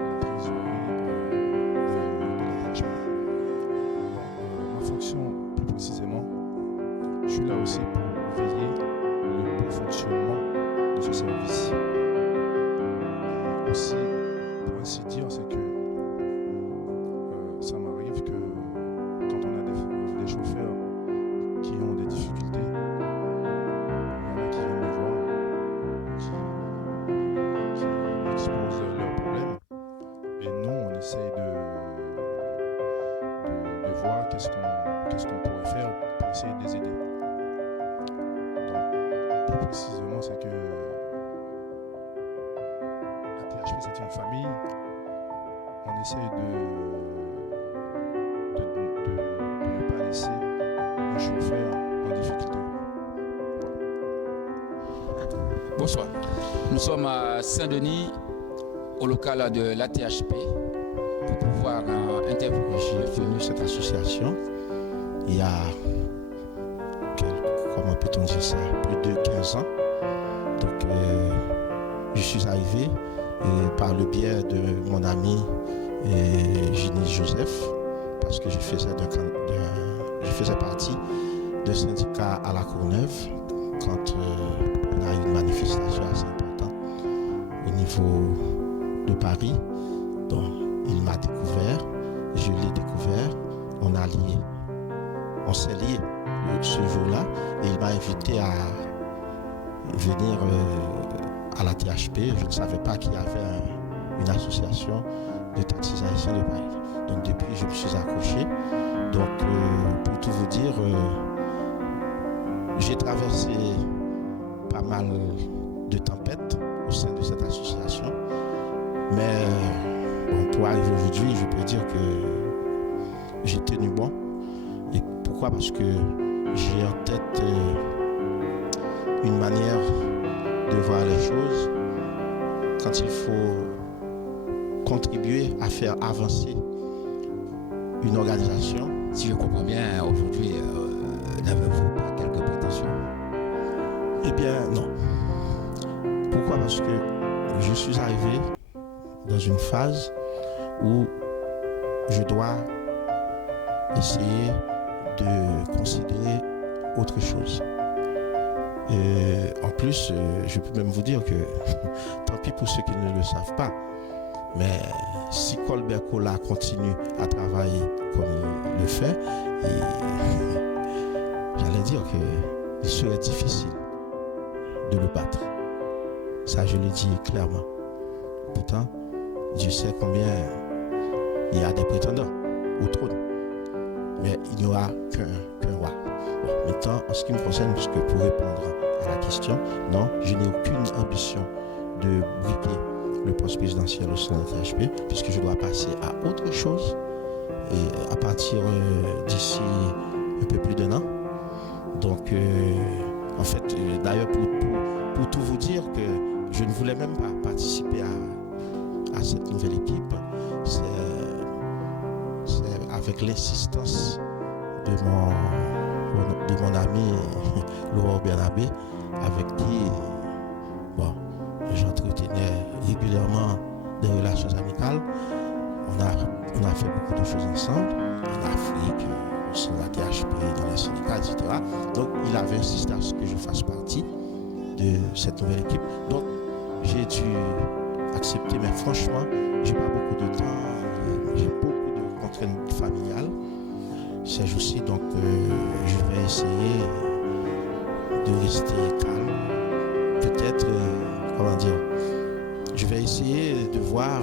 la trésorerie de la THP. Ma fonction plus précisément, je suis là aussi pour veiller le bon fonctionnement de ce service. Et aussi, pour ainsi dire, c'est que ça m'arrive que quand on a des chauffeurs qui ont des difficultés, il y en a qui viennent me voir, qui exposent leurs problèmes, et nous on essaye de voir qu'est-ce qu'on pourrait faire pour essayer de les aider. Plus précisément, c'est que la THP c'est une famille. On essaye de ne pas laisser un chauffeur en difficulté. Bonsoir. Nous sommes à Saint-Denis, au local de la THP, pour pouvoir interviewer. J'ai venu cette association il y a, comment peut-on dire ça, plus de 15 ans. Donc je suis arrivé par le biais de mon ami Ginny Joseph, parce que je faisais partie d'un syndicat à la Courneuve quand on a eu une manifestation assez importante au niveau de Paris. Donc il m'a découvert, je l'ai découvert, on s'est lié ce jour-là et il m'a invité à venir à la THP. Je ne savais pas qu'il y avait une association de taxis haïtiens de Paris. Donc depuis, je me suis accroché. Donc pour tout vous dire, j'ai traversé pas mal de tempêtes au sein de cette association. Mais pour arriver aujourd'hui, je peux dire que j'ai tenu bon. Et pourquoi? Parce que j'ai en tête une manière de voir les choses. Quand il faut contribuer à faire avancer une organisation. Si je comprends bien, aujourd'hui, n'avez-vous pas quelques prétentions? Eh bien, non. Pourquoi? Parce que je suis arrivé dans une phase où je dois essayer de considérer autre chose. Et en plus, je peux même vous dire que, tant pis pour ceux qui ne le savent pas, mais si Colbert Cola continue à travailler comme il le fait, j'allais dire qu'il serait difficile de le battre. Ça, je le dis clairement. Pourtant, Dieu sait combien il y a des prétendants au trône. Mais il n'y aura qu'un roi. Bon, maintenant, en ce qui me concerne, puisque pour répondre à la question, non, je n'ai aucune ambition de briquer le poste présidentiel au sein de la THP, puisque je dois passer à autre chose. Et à partir d'ici un peu plus d'1 an. Donc, en fait, d'ailleurs, pour tout vous dire que je ne voulais même pas participer à cette nouvelle équipe, c'est avec l'insistance de mon ami Laurent Bernabé, avec qui j'entretenais régulièrement des relations amicales. On a fait beaucoup de choses ensemble, en Afrique, au sein de la THP, dans les syndicats, etc. Donc il avait insisté à ce que je fasse partie de cette nouvelle équipe. Donc j'ai dû accepter, mais franchement, j'ai pas beaucoup de temps, j'ai beaucoup de contraintes familiales ces jours-ci, donc je vais essayer de rester calme. Peut-être, je vais essayer de voir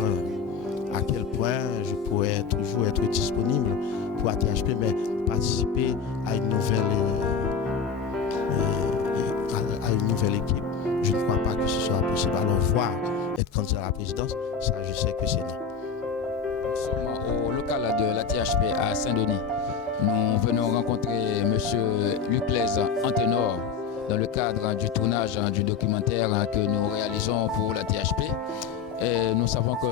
à quel point je pourrais toujours être disponible pour ATHP, mais participer à une nouvelle équipe, je ne crois pas que ce soit possible. Alors voir être candidat à la présidence, ça je sais que c'est non. Nous sommes au local de l'ATHP à Saint-Denis. Nous venons rencontrer M. Luclez Antenor dans le cadre du tournage du documentaire que nous réalisons pour l'ATHP. Et nous savons que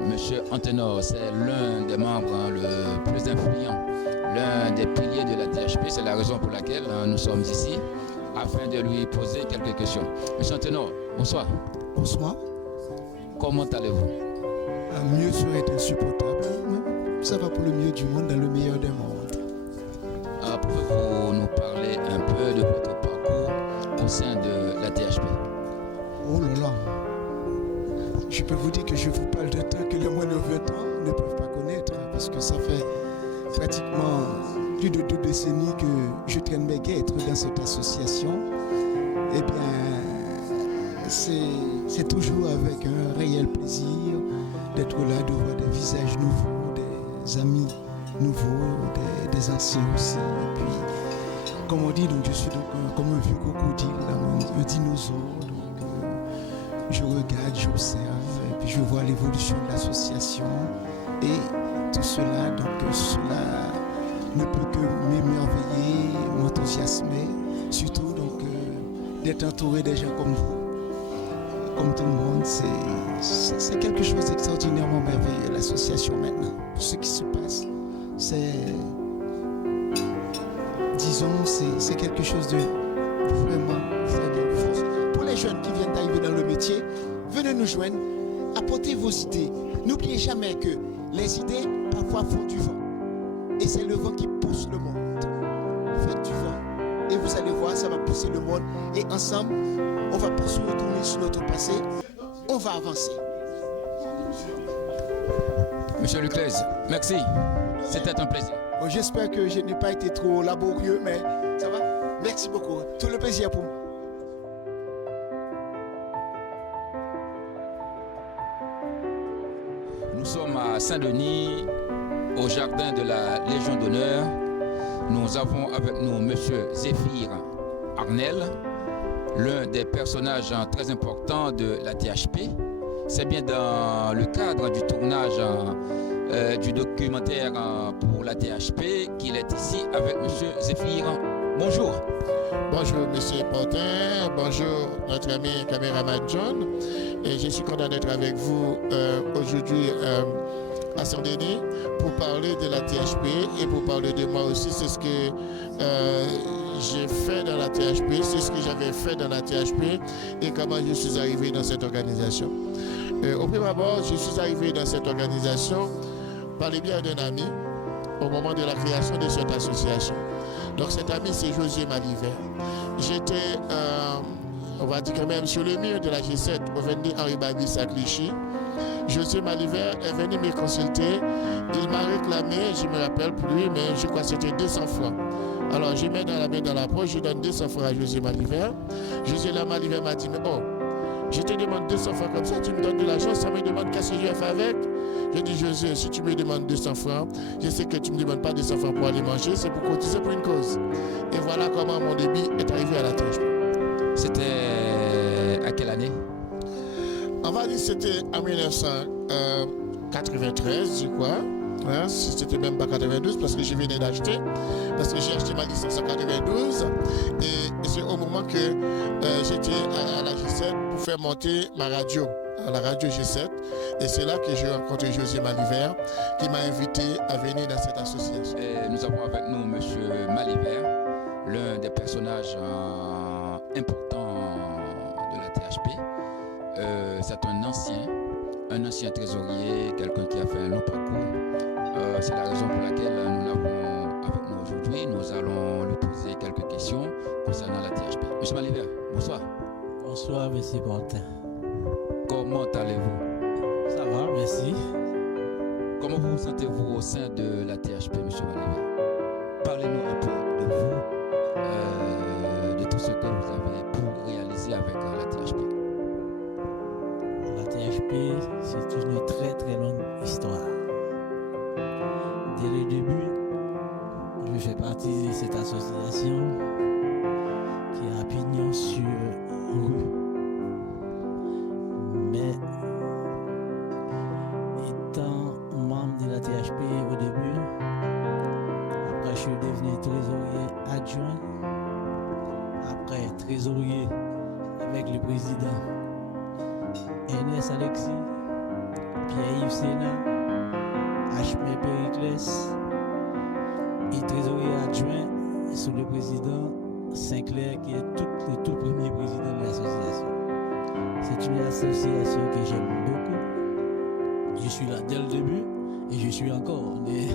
M. Antenor, c'est l'un des membres le plus influent, l'un des piliers de la THP. C'est la raison pour laquelle nous sommes ici, afin de lui poser quelques questions. M. Antenor, bonsoir. Bonsoir. Comment allez-vous? Mieux serait insupportable. Ça va pour le mieux du monde, dans le meilleur des mondes. Pouvez-vous nous parler un peu de votre parcours au sein de la THP? Oh là là. Je peux vous dire que je vous parle de temps que les moins de 20 ans ne peuvent pas connaître, parce que ça fait pratiquement plus de 2 décennies que je traîne mes guêtres dans cette association. Eh bien, c'est toujours avec un réel plaisir d'être là, de voir des visages nouveaux, des amis nouveaux, des anciens aussi. Et puis, comme on dit, donc je suis donc comme un vieux crocodile, un dinosaure. Je regarde, j'observe, et puis je vois l'évolution de l'association. Et tout cela, donc cela ne peut que m'émerveiller, m'enthousiasmer, surtout donc d'être entouré des gens comme vous, comme tout le monde. C'est quelque chose d'extraordinairement merveilleux, l'association maintenant. Ce qui se passe, c'est quelque chose de vraiment fort. Pour les jeunes qui viennent d'arriver dans le métier, venez nous joindre, apportez vos idées. N'oubliez jamais que les idées parfois font du vent. Et c'est le vent qui pousse le monde. Faites du vent et vous allez voir, ça va pousser le monde. Et ensemble, on va pas se retourner sur notre passé, on va avancer. Monsieur Luclez, merci. C'était un plaisir. Bon, j'espère que je n'ai pas été trop laborieux, mais ça va. Merci beaucoup. Tout le plaisir pour moi. Nous sommes à Saint-Denis, au jardin de la Légion d'honneur. Nous avons avec nous M. Zéphir Arnel, l'un des personnages très importants de la THP. C'est bien dans le cadre du tournage du documentaire pour la THP qu'il est ici avec M. Zéphir. Bonjour. Bonjour M. Portin, bonjour notre ami caméraman John. Et je suis content d'être avec vous aujourd'hui à Saint-Denis pour parler de la THP et pour parler de moi aussi. C'est ce que j'ai fait dans la THP, c'est ce que j'avais fait dans la THP et comment je suis arrivé dans cette organisation. Au premier abord, je suis arrivé dans cette organisation par le biais d'un ami au moment de la création de cette association. Donc cet ami, c'est José Malivert. J'étais, on va dire quand même, sur le mur de la G7 au 22 Henri Babis à Clichy. José Malivert est venu me consulter. Il m'a réclamé, je ne me rappelle plus, mais je crois que c'était 200 francs Alors je mets dans la main dans la poche, je donne 200 francs à José Malivert. José Malivert m'a dit, mais oh, je te demande 200 francs comme ça, tu me donnes de l'argent, ça me demande qu'est-ce que je vais faire avec. Je dis, José, si tu me demandes 200 francs, je sais que tu ne me demandes pas 200 francs pour aller manger, c'est pour cotiser pour une cause. Et voilà comment mon débit est arrivé à la THP. C'était à quelle année? On va dire que c'était en 1993, je crois. Hein, c'était même pas 92 parce que je venais d'acheter, parce que j'ai acheté ma licence en 92 et c'est au moment que j'étais à la G7 pour faire monter ma radio, à la radio G7, et c'est là que j'ai rencontré José Malivert qui m'a invité à venir dans cette association. Et nous avons avec nous M. Malivert, l'un des personnages importants de la THP. C'est un ancien trésorier, quelqu'un qui a fait un long parcours. C'est la raison pour laquelle nous l'avons avec nous aujourd'hui. Nous allons lui poser quelques questions concernant la THP. Monsieur Malivert, bonsoir. Bonsoir, monsieur Martin. Comment allez-vous? Ça va, merci. Comment vous sentez-vous au sein de la THP, monsieur Malivert? Parlez-nous un peu de vous, de tout ce que vous avez pour réaliser avec la THP. La THP, c'est une très très longue histoire. Dès le début, je fais partie de cette association qui a pignon sur rue. Mais étant membre de la THP au début, après je suis devenu trésorier adjoint, après trésorier avec le président Ernest Alexis, Pierre-Yves Sénat, H.M. Périclès et trésorier adjoint sous le président Sinclair qui est le tout premier président de l'association. C'est une association que j'aime beaucoup. Je suis là dès le début et je suis encore. Je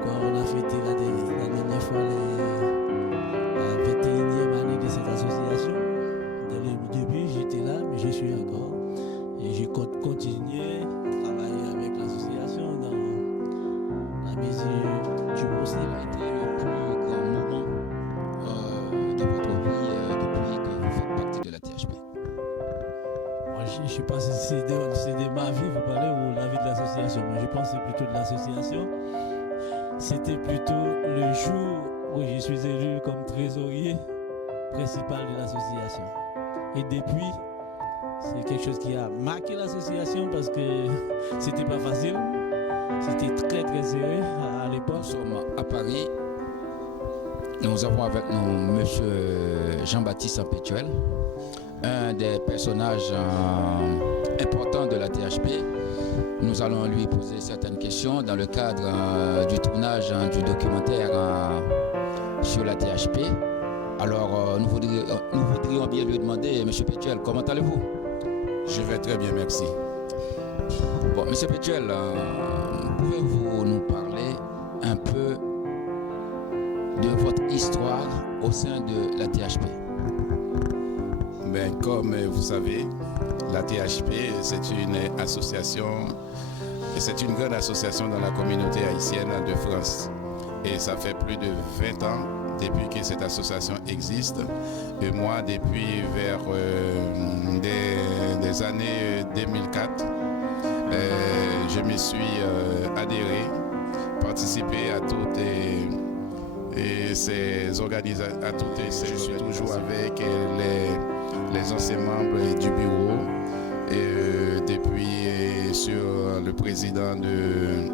crois qu'on a fêté la dernière fois la 21e année de cette association. Dès le début j'étais là mais je suis encore. Et je compte continuer à travailler avec l'association dans la mesure du possible. Quel est le plus grand moment de votre vie depuis que vous faites partie de la THP? Moi, je ne sais pas si c'est de ma vie, vous parlez, ou la vie de l'association. Mais je pense que c'est plutôt de l'association. C'était plutôt le jour où je suis élu comme trésorier principal de l'association. Et depuis, c'est quelque chose qui a marqué l'association parce que c'était pas facile. C'était très très serré à l'époque. Nous sommes à Paris. Nous avons avec nous M. Jean-Baptiste Sampétuel, un des personnages importants de la THP. Nous allons lui poser certaines questions dans le cadre du tournage du documentaire sur la THP. Alors, nous voudrions bien lui demander, M. Pétuel, comment allez-vous? Je vais très bien, merci. Bon, M. Pétuel, pouvez-vous nous parler un peu de votre histoire au sein de la THP? Ben, comme vous savez, la THP, c'est une association, et c'est une grande association dans la communauté haïtienne de France. Et ça fait plus de 20 ans depuis que cette association existe. Et moi, depuis vers des années 2004, je me suis adhéré, participé à toutes ces organisations, je suis toujours avec les anciens membres du bureau et depuis sur le président de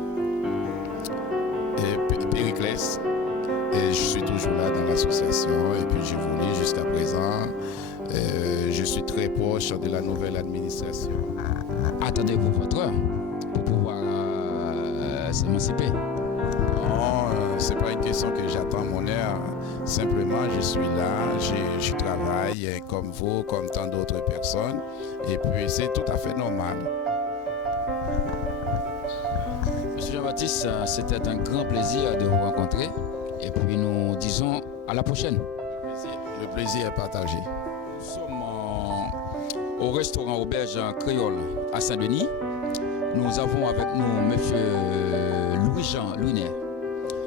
Périclès. Et je suis toujours là dans l'association et puis j'évolue jusqu'à présent. Je suis très proche de la nouvelle administration. Attendez-vous votre heure pour pouvoir s'émanciper? Non, c'est pas une question que j'attends mon heure. Simplement, je suis là, je travaille comme vous, comme tant d'autres personnes. Et puis, c'est tout à fait normal. Monsieur Jean-Baptiste, c'était un grand plaisir de vous rencontrer. Et puis, nous disons à la prochaine. Le plaisir est partagé. Nous sommes au restaurant Auberge Créole à Saint-Denis. Nous avons avec nous M. Louis-Jean Luiner,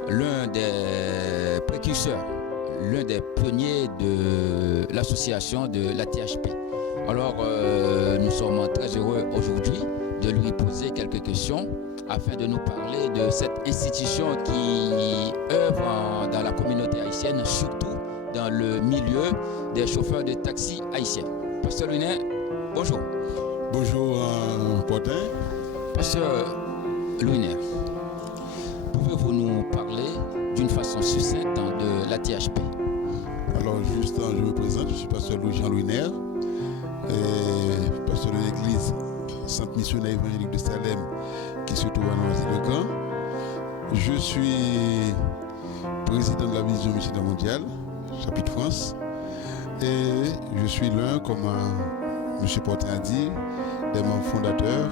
l'un des précurseur, l'un des pionniers de l'association de la THP. Alors, nous sommes très heureux aujourd'hui de lui poser quelques questions afin de nous parler de cette institution qui œuvre dans la communauté haïtienne, surtout dans le milieu des chauffeurs de taxi haïtiens. Pasteur Lunet, bonjour. Bonjour, Potin. Pasteur Lunet, pouvez-vous nous parler d'une façon succincte de la THP? Alors, juste, je me présente, je suis pasteur Louis-Jean Luiner, pasteur de l'église Sainte Missionnaire Évangélique de Salem, qui se trouve à Noisy-le-Grand. Je suis président de la vision missionnaire mondiale, chapitre France, et je suis l'un, comme M. Portin a dit, des membres fondateurs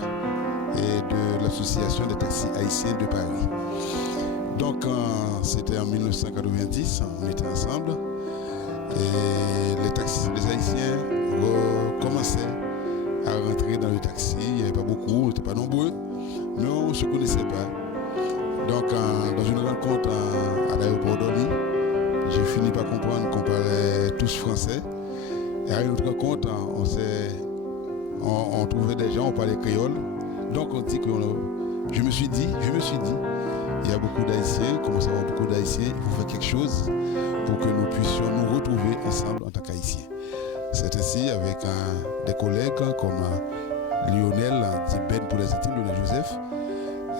et de l'association des taxis haïtiens de Paris. Donc, c'était en 1990, on était ensemble, et les Haïtiens commençaient à rentrer dans le taxi. Il n'y avait pas beaucoup, on n'était pas nombreux, mais on ne se connaissait pas. Donc, dans une rencontre à l'aéroport d'Orly, j'ai fini par comprendre qu'on parlait tous français. Et à une autre rencontre, on trouvait des gens, on parlait créole. Donc, je me suis dit, il y a beaucoup d'Haïtiens, il commence à y avoir beaucoup d'Haïtiens, il faut faire quelque chose pour que nous puissions nous retrouver ensemble en tant qu'Haïtiens. C'est ainsi avec des collègues comme Lionel, dit Ben pour les intimes, Lionel Joseph,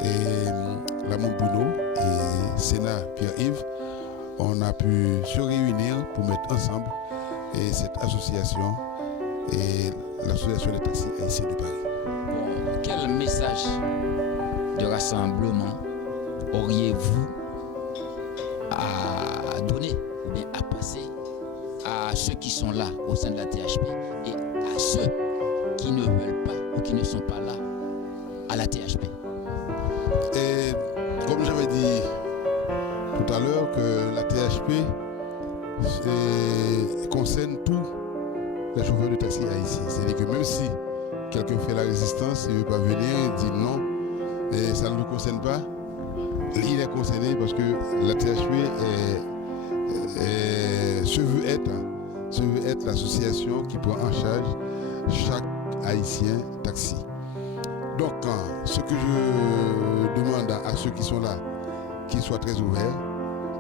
et Lamont Bruno et Sénat Pierre-Yves, on a pu se réunir pour mettre ensemble cette association et l'association des taxis haïtiens de Paris. Bon, quel message de rassemblement auriez-vous à donner ou bien à passer à ceux qui sont là au sein de la THP et à ceux qui ne veulent pas ou qui ne sont pas là à la THP? Et comme j'avais dit tout à l'heure, que la THP concerne tous les chauffeurs de taxi haïtiens. C'est-à-dire que même si quelqu'un fait la résistance, il ne veut pas venir, il dit non, et ça ne le concerne pas, il est concerné parce que la THP se veut être l'association qui prend en charge chaque haïtien taxi. Donc, ce que je demande à ceux qui sont là, qu'ils soient très ouverts,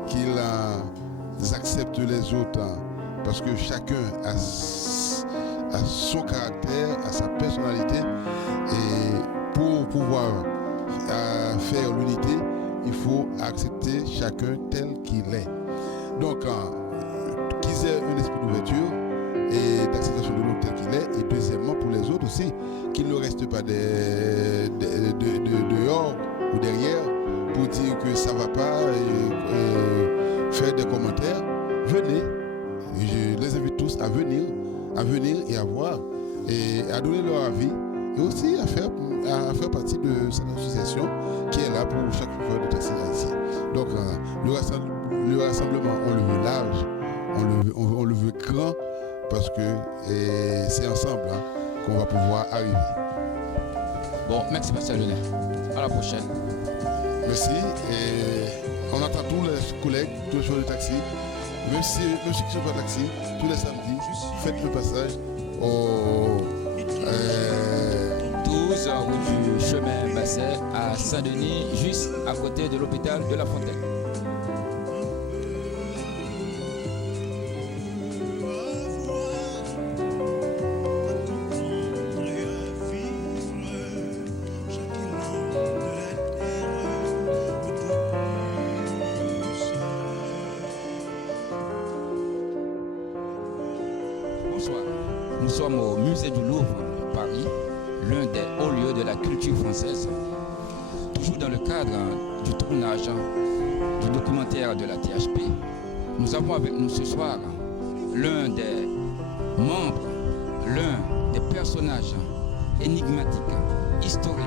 qu'ils acceptent les autres, parce que chacun a son caractère, a sa personnalité, et pour pouvoir faire l'unité, il faut accepter chacun tel qu'il est. Donc, qu'ils aient un esprit d'ouverture et d'acceptation de l'autre tel qu'il est, et deuxièmement, pour les autres aussi, qu'ils ne restent pas dehors ou derrière pour dire que ça ne va pas et faire des commentaires. Venez, je les invite tous à venir et à voir et à donner leur avis et aussi à faire partie de cette association qui est là pour chaque chauffeur de taxi haïtien. Donc le rassemblement, on le veut large, on le veut grand parce que c'est ensemble qu'on va pouvoir arriver. Bon, merci Pasteur Lunet. À la prochaine. Merci. Et on attend tous les collègues, tous les chauffeurs de taxi, même ceux qui ne sont pas taxi, tous les samedis, faites le passage au 12 rue du chemin Basset à Saint-Denis, juste à côté de l'hôpital de La Fontaine. Nous sommes au musée du Louvre, Paris, l'un des hauts lieux de la culture française. Toujours dans le cadre du tournage du documentaire de la THP, nous avons avec nous ce soir l'un des membres, l'un des personnages énigmatiques, historiques,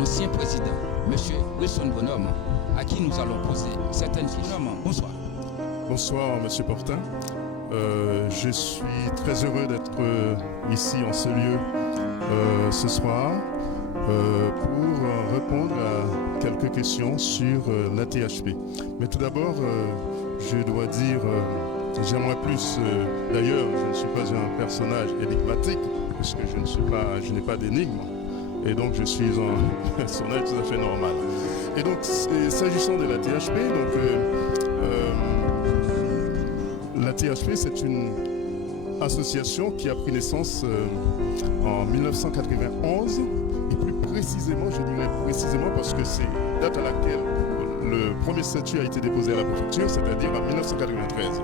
ancien président, M. Wilson Bonhomme, à qui nous allons poser certaines questions. Bonsoir. Bonsoir, M. Portin. Je suis très heureux d'être ici en ce lieu ce soir pour répondre à quelques questions sur la THP. Mais tout d'abord, je dois dire, j'aimerais plus, d'ailleurs, je ne suis pas un personnage énigmatique, puisque je n'ai pas d'énigme, et donc je suis un personnage tout à fait normal. Et donc, s'agissant de la THP, la THP, c'est une association qui a pris naissance en 1991, et plus précisément, je dirais précisément parce que c'est date à laquelle le premier statut a été déposé à la préfecture, c'est-à-dire en 1993.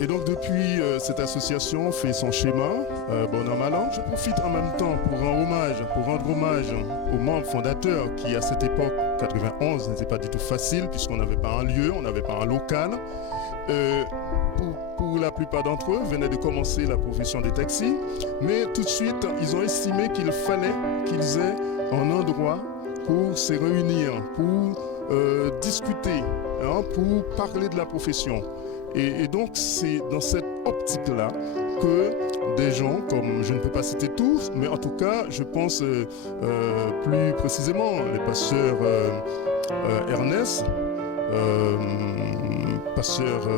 Et donc depuis, cette association fait son schéma, bon an mal an. Je profite en même temps pour rendre hommage aux membres fondateurs qui, à cette époque, 91, n'était pas du tout facile puisqu'on n'avait pas un lieu, on n'avait pas un local. Pour la plupart d'entre eux, venaient de commencer la profession des taxis, mais tout de suite, ils ont estimé qu'il fallait qu'ils aient un endroit pour se réunir, pour discuter, pour parler de la profession. Et donc, c'est dans cette optique-là que des gens, comme je ne peux pas citer tous, mais en tout cas, je pense plus précisément les pasteurs Ernest, pasteur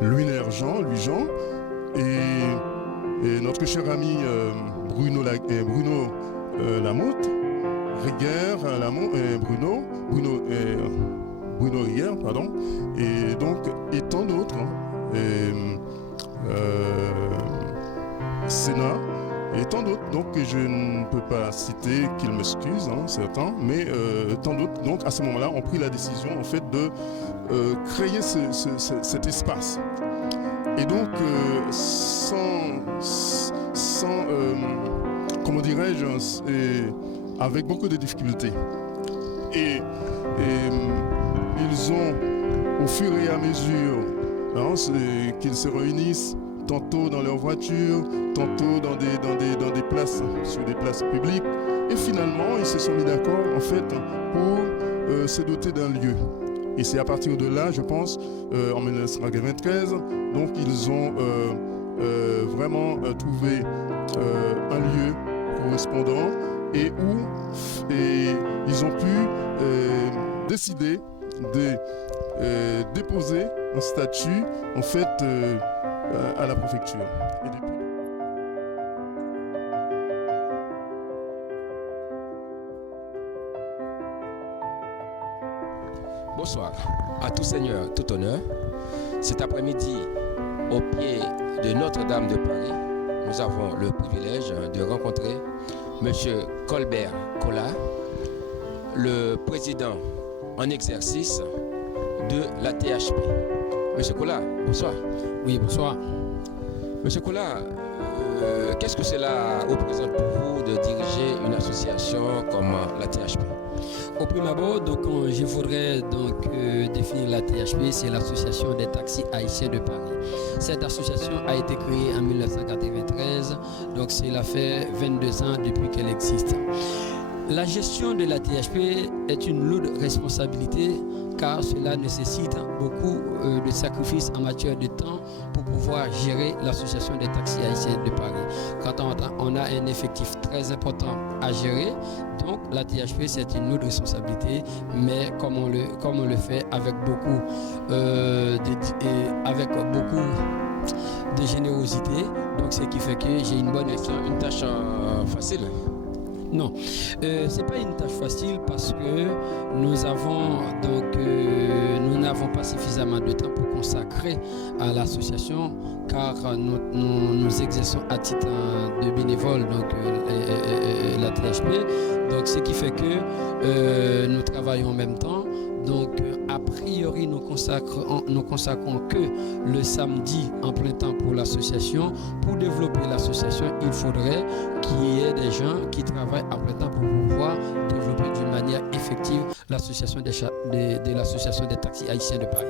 Louis Jean, et notre cher ami Bruno Lamotte, Bruno Riguer, pardon, et donc, et tant d'autres, Sénat, et tant d'autres, donc je ne peux pas citer, qu'ils m'excusent, certains, mais tant d'autres, donc à ce moment-là, ont pris la décision, en fait, de créer cet espace. Et donc, comment dirais-je, avec beaucoup de difficultés. Et ils ont, au fur et à mesure qu'ils se réunissent, tantôt dans leur voiture, tantôt dans des places, sur des places publiques, et finalement ils se sont mis d'accord en fait pour se doter d'un lieu. Et c'est à partir de là, je pense, en 1993, donc ils ont vraiment trouvé un lieu correspondant et où ils ont pu décider de déposer un statut en fait à la préfecture. Et depuis... Bonsoir. À tout seigneur, tout honneur. Cet après-midi, au pied de Notre-Dame de Paris, nous avons le privilège de rencontrer M. Colbert Collard, le président en exercice de la THP. M. Collard, bonsoir. Oui, bonsoir. M. Collard, qu'est-ce que cela représente pour vous de diriger une association comme la THP? Au prime abord, donc, je voudrais définir la THP, c'est l'Association des taxis haïtiens de Paris. Cette association a été créée en 1993, donc cela fait 22 ans depuis qu'elle existe. La gestion de la THP est une lourde responsabilité car cela nécessite beaucoup de sacrifices en matière de temps pour pouvoir gérer l'association des taxis haïtiens de Paris. Quand on a un effectif très important à gérer, donc la THP c'est une lourde responsabilité, mais comme on le fait avec beaucoup de générosité, donc ce qui fait que j'ai une bonne une tâche facile. Non, c'est pas une tâche facile parce que nous n'avons pas suffisamment de temps pour consacrer à l'association car nous exerçons à titre de bénévole donc la THP, donc ce qui fait que nous travaillons en même temps. Donc, a priori, nous consacrons que le samedi en plein temps pour l'association. Pour développer l'association, il faudrait qu'il y ait des gens qui travaillent en plein temps pour pouvoir développer d'une manière effective l'association l'association des taxis haïtiens de Paris.